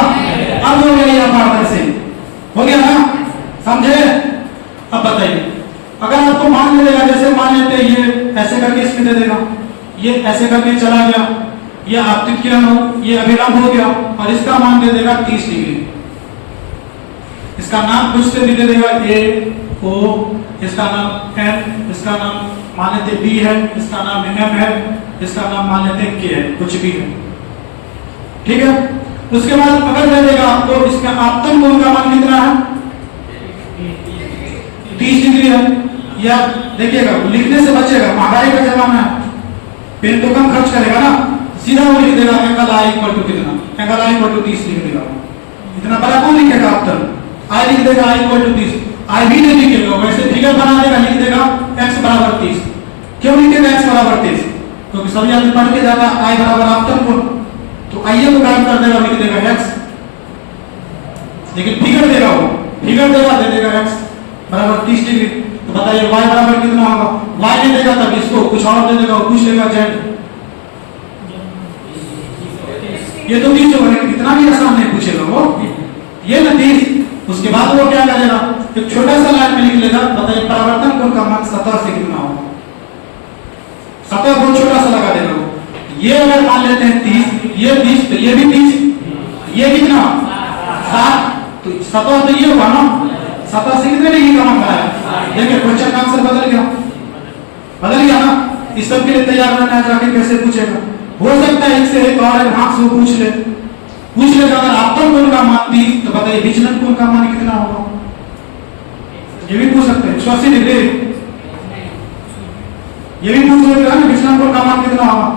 अब हो गया ये अपारदर्शी, हो गया ना? समझे? अब बताइए अगर आपको मान ले देगा, जैसे मान लेते हैं ये ऐसे करके इसमें दे देगा, ये ऐसे करके चला गया, ये आपतित किरण हो, ये अभिलंब हो गया और इसका मान दे देगा 30 डिग्री। इसका नाम कुछ से भी दे देगा A O, इसका नाम N, इसका नाम मान लेते B है, इसका नाम M है, इसका नाम मान लेते K है, कुछ भी है, ठीक है। उसके बाद अगर दे देगा आपको इसका आपतन कोण का मान कितना है? 30 डिग्री है। या देखिएगा लिखने से बचेगा, महंगाई का जमाना है, पेन तो कम खर्च करेगा ना, सीधा वो लिख देगा एंगल I इक्वल टू कितना, एंगल I इक्वल टू 30 लिख देगा। इतना बड़ा कौन लिखेगा आपतन? I लिख देगा I इक्वल टू 30, I भी नहीं लिखेगा, वैसे फिगर बना देगा, लिख देगा x बराबर 30। क्यों लिखेगा x बराबर 30? क्योंकि सभी आदमी पढ़ के जाता है I बराबर आपतन कोण, तो I को गायब कर देगा, लिख देगा x, लेकिन फिगर देगा, वो फिगर देगा, दे देगा x बराबर 30 डिग्री। तो बताइए y बराबर कितना होगा? y नहीं देगा तब इसको कुछ और दे देगा, पूछ लेगा z, ये तो 30 होगा, लेकिन इतना भी आसान नहीं पूछेगा वो, ये ना 30। उसके बाद वो क्या करेगा, एक छोटा सा लाइन में लिख लेगा, बताइए परावर्तन कोण का मान सतह से कितना होगा। सतह बहुत छोटा सा लगा देगा वो, ये अगर मान लेते हैं 30, ये 30 तो ये भी 30, ये कितना 60, तो सतह तो ये होगा ना, सतह से कितने डिग्री का मान बनाया। देखिए क्वेश्चन का आंसर बदल गया ना। इस सब के लिए तैयार रहना है, जाके कैसे पूछेगा। हो सकता है इससे एक और हाथ से पूछ लेगा अगर आपतन कोण का मान 30 तो बताइए विचलन कोण का मान कितना होगा, ये भी पूछ सकते हैं। 180 डिग्री, ये भी पूछ सकते हैं विचलन कोण का मान कितना होगा।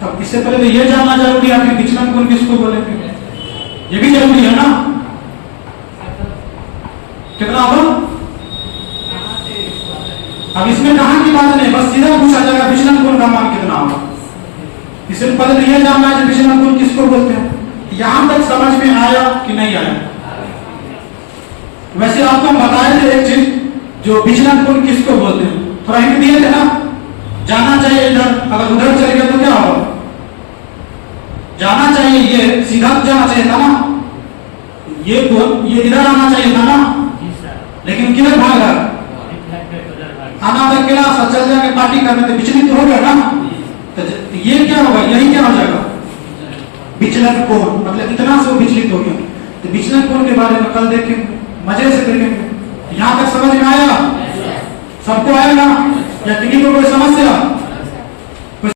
तब इससे पहले तो ये जानना जरूरी है कि विचलन कोण किसको बोलेंगे, ये भी जरूरी है ना, कितना होगा। अब इसमें कहां की बात नहीं, बस सीधा पूछा जाएगा विचलन कोण का मान कितना होगा। इससे पहले तो यह जानना है विचलन कोण किसको बोलते हैं। यहां तक समझ में आया कि नहीं आया? वैसे आपको हम बताए थे एक चीज, जो विचलन कोण किसको बोलते हैं, थोड़ा हिंट दिए थे ना, जाना चाहिए इधर, अगर उधर चले गए तो क्या होगा, जाना चाहिए ये सीधा जाना चाहिए था ना, ये कोण ये इधर आना चाहिए था ना, लेकिन किधर भाग रहा, आना तक क्लास चल जाके पार्टी करने, तो विचलित हो गया ना। तो ये क्या होगा, यही क्या हो जाएगा विचलन कोण, मतलब इतना से वो विचलित हो गया। तो विचलन कोण के बारे में कल देखेंगे, मजे से देखेंगे। यहाँ तक समझ में आया? सबको आएगा या किसी को कोई समस्या?